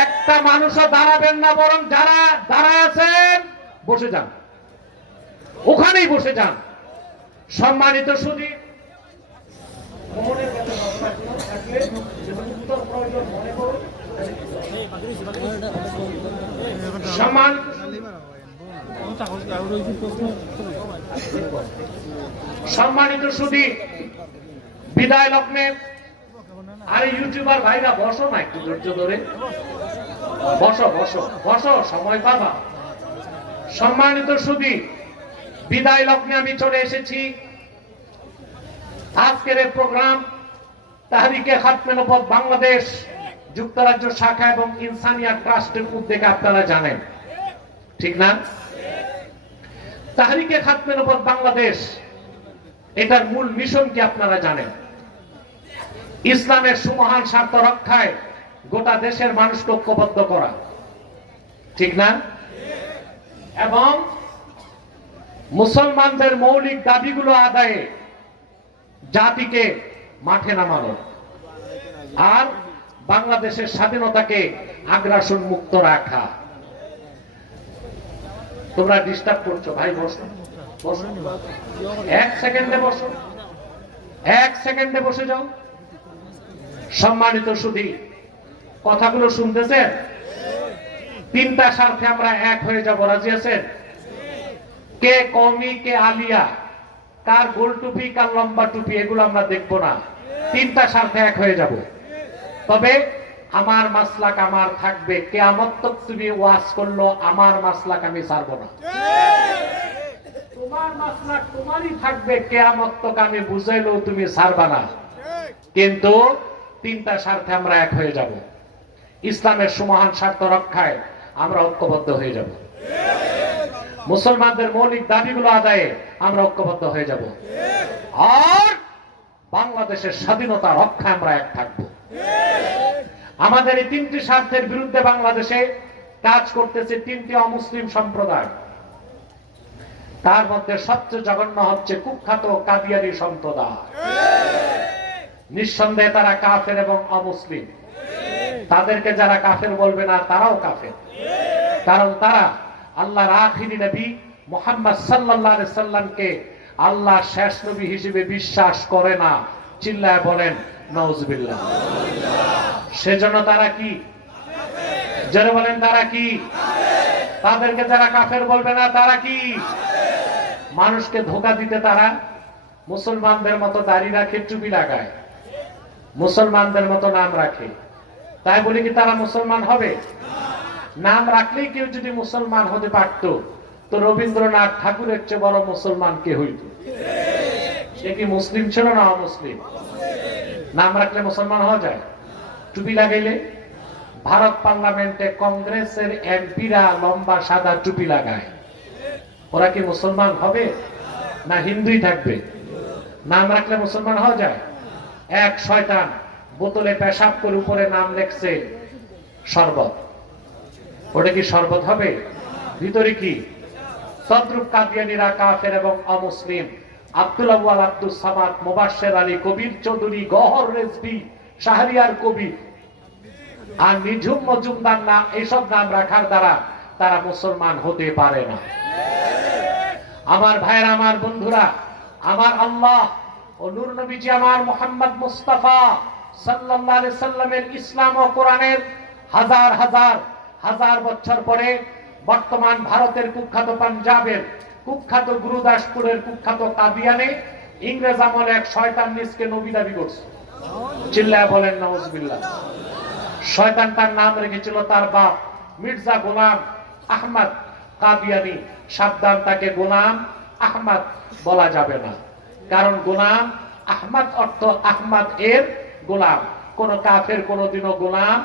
একটা মানুষও দাঁড়াবেন না, বরং যারা দাঁড়ায় আছেন বসে যান, ওখানেই বসে যান। সম্মানিত সুধী, সম্মান সম্মানিত সুধী, বিদায় লগ্নে আরে ইউটিউবার ভাইরা বসো না, একটু ধৈর্য ধরে বসো বসো বসো, সময় পাবা। সম্মানিত সুধী, বিদায় লগ্নে আমি চলে এসেছি। আজকের এই প্রোগ্রাম তাহরিকে খাতমে নবুয়ত বাংলাদেশ যুক্তরাজ্য শাখা এবং ইনসানিয়া ট্রাস্টের উদ্যোগে, আপনারা জানেন ঠিক না? তাহরিকে খাতমে নবুয়ত বাংলাদেশ এটার মূল মিশন কি আপনারা জানেন? ইসলামের সুমহান স্বার্থ রক্ষায় গোটা দেশের মানুষকে ঐক্যবদ্ধ করা, ঠিক না? এবং মুসলমানদের মৌলিক দাবিগুলো আদায়ে জাতিকে মাঠে নামানো, আর বাংলাদেশের স্বাধীনতাকে আগ্রাসন মুক্ত রাখা। তোমরা ডিস্টার্ব করছো ভাই, বসো বসো, এক সেকেন্ডে বসো, এক সেকেন্ডে বসে যাও। সম্মানিত সুধী, কথাগুলো শুনতেছেন? তিনটা স্বার্থে আমরা এক হয়ে যাব, রাজি আছেন? কে কওমি, কে আলিয়া, কার গোল টুপি, কার লম্বা টুপি, এগুলো আমরা দেখবো না। তিনটা স্বার্থে এক হয়ে যাব। তবে আমার মাসলাক আমার থাকবে, কিয়ামত তক তুমি ওয়াজ করলো, আমার মাসলাক আমি ছাড়বো না। তোমার মাসলাক তোমারই থাকবে, কিয়ামত তক আমি বুঝাইলেও তুমি ছাড়বা না। কিন্তু তিনটা স্বার্থে আমরা এক হয়ে যাব। ইসলামের সুমহান স্বার্থ রক্ষায় আমরা ঐক্যবদ্ধ হয়ে যাব। মুসলমানদের মৌলিক দাবিগুলো আদায়ে আমরা ঐক্যবদ্ধ হয়ে যাব। আর বাংলাদেশের স্বাধীনতা রক্ষায় আমরা এক থাকব। আমাদের এই তিনটি স্বার্থের বিরুদ্ধে বাংলাদেশে কাজ করতেছে তিনটি অমুসলিম সম্প্রদায়। তার মধ্যে সবচেয়ে জঘন্য হচ্ছে কুখ্যাত কাদিয়ানী সম্প্রদায়। নিঃসন্দেহে তারা কাফের এবং অমুসলিম। তাদেরকে যারা কাফের বলবে না, তারাও কাফের। কারণ তারা আল্লাহর আখিরি নবী মুহাম্মদ সাল্লাল্লাহু আলাইহি সাল্লামকে আল্লাহ শেষ নবী হিসেবে বিশ্বাস করে না। চিল্লায় বলেন নাউজুবিল্লাহ। সেজন্য তারা কি? যারা বলেন তারা কি? তাদেরকে যারা কাফের বলবে না, তারা কি? মানুষকে ধোঁকা দিতে তারা মুসলমানদের মতো দাড়ি রাখে, টুপি লাগায়, মুসলমানদের মতো নাম রাখে। তাই বলে কি তারা মুসলমান হবে? নাম রাখলেই কেউ যদি মুসলমান হতে পারত, তো রবীন্দ্রনাথ ঠাকুরের চেয়ে বড় মুসলমান কে হইত? সে কি মুসলিম ছিল না অমুসলিম? নাম রাখলে মুসলমান হওয়া যায়? টুপি লাগাইলে? ভারত পার্লামেন্টে কংগ্রেসের এমপিরা লম্বা সাদা টুপি লাগায়, ওরা কি মুসলমান হবে না হিন্দুই থাকবে? নাম রাখলে মুসলমান হওয়া যায়? এক শয়তান বোতলে পেশাব করে উপরে নাম লেখছে শরবত, ওটা কি শরবত হবে? ভিতরে কি? তদ্রুপ কাদিয়ানীরা কাফের এবং অমুসলিম। আব্দুল আউয়াল, আব্দুল সামাদ, মুবাশশির আলী, কবির চৌধুরী, গহর রেজভী, শাহরিয়ার কবির আর নিঝুম মজুমদার নাম, এইসব নাম রাখার দ্বারা তারা মুসলমান হতে পারে না। আমার ভাইয়েরা, আমার বন্ধুরা, আমার আল্লাহ ও নূর নবীজি আমার মুহাম্মদ মুস্তাফা সাল্লাল্লাহু আলাইহি সাল্লামের ইসলাম ও কোরআনের হাজার হাজার হাজার বছর পরে বর্তমান ভারতের কুখ্যাত পাঞ্জাবের কুখ্যাত গুরুদাসপুরের কুখ্যাত কাদিয়ানে ইংরেজ আমলে এক শয়তান নিজকে নবী দাবি করছে। চিল্লায় বলেন নাউজুবিল্লাহ। শয়তানটার নাম রেখেছিল তার বাপ মির্জা গোলাম আহমদ কাদিয়ানী। সাবধান, তাকে গোলাম আহমদ বলা যাবে না, কারণ গোলাম আহমদ অর্থ আহমদ এর গোলাম। কোন কাফের কোনদিনও গোলাম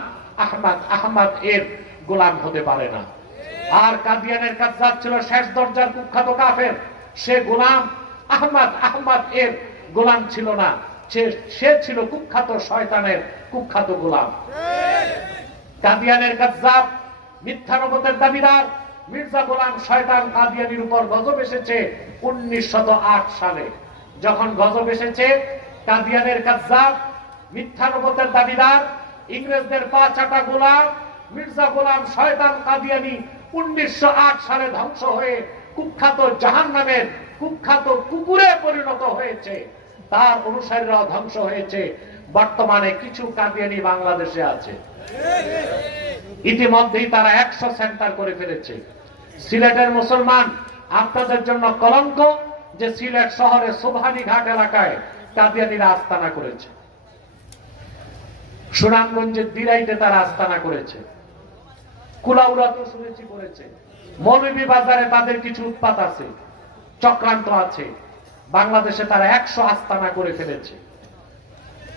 আহমদ এর গোলাম হতে পারে না। আর কাদিয়ানের কাজ্জাব ছিল শেষ দরজার কুখ্যাত কাফের, সে গোলাম আহমদ এর গোলাম ছিল না, সে ছিল কুখ্যাত শয়তানের কুখ্যাত গোলাম। কাদিয়ানের কাজ্জাব, মিথ্যা নবুয়তের দাবিদার মির্জা গোলাম শয়তান কাদিয়ানির উপর গজব এসেছে 1908 সালে। যখন গজব এসেছে, কাদিয়ানের কাজ্জাব, মিথ্যা নবুয়তের দাবিদার, ইংরেজদের পা চাটা গোলাম মির্জা গোলাম শয়তান কাদিয়ানি 1908 সালে ধ্বংস হয়ে কুখ্যাত জাহান্নামের কুখ্যাত কুকুরে পরিণত হয়েছে। তার অনুসারীরাও ধ্বংস হয়েছে। বর্তমানে কিছু কাদিয়ানি বাংলাদেশে আছে। ইতিমধ্যেই তারা 100 সেন্টার করে ফেলেছে। সিলেটের মুসলমান আপনাদের জন্য কলঙ্ক যে সিলেট শহরে সোভানি ঘাট এলাকায় কাদিয়ানীরা আস্তানা করেছে, সুনামগঞ্জের দিরাইতে তারা আস্তানা করেছে, কুলাউড়া তো শুনেছি করেছে, মৌলভী বাজারে তাদের কিছু উৎপাত আছে, চক্রান্ত আছে, বাংলাদেশে তারা 100 আস্তানা করে ফেলেছে।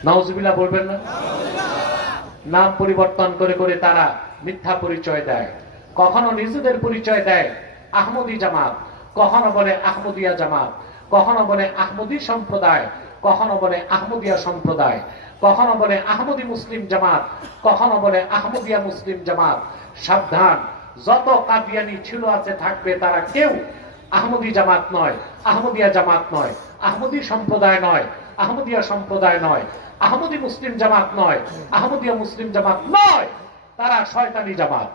নাউজুবিল্লাহ বলবেন না? নাম পরিবর্তন করে করে তারা মিথ্যা পরিচয় দেয়, কখনো নিজেদের পরিচয় দেয় আহমদী জামাত, কখনো বলে আহমদিয়া জামাত, কখনো বলে আহমদী সম্প্রদায়, কখনো বলে আহমদিয়া সম্প্রদায়, কখনো বলে আহমদী মুসলিম জামাত, কখনো বলে আহমদিয়া মুসলিম জামাত। সাবধান, যত কাদিয়ানি ছিল আছে থাকবে, তারা কেউ আহমদী জামাত নয়, আহমদিয়া জামাত নয়, আহমদী সম্প্রদায় নয়, আহমদিয়া সম্প্রদায় নয়, আহমদী মুসলিম জামাত নয়, আহমদিয়া মুসলিম জামাত নয়, তারা শয়তানি জামাত।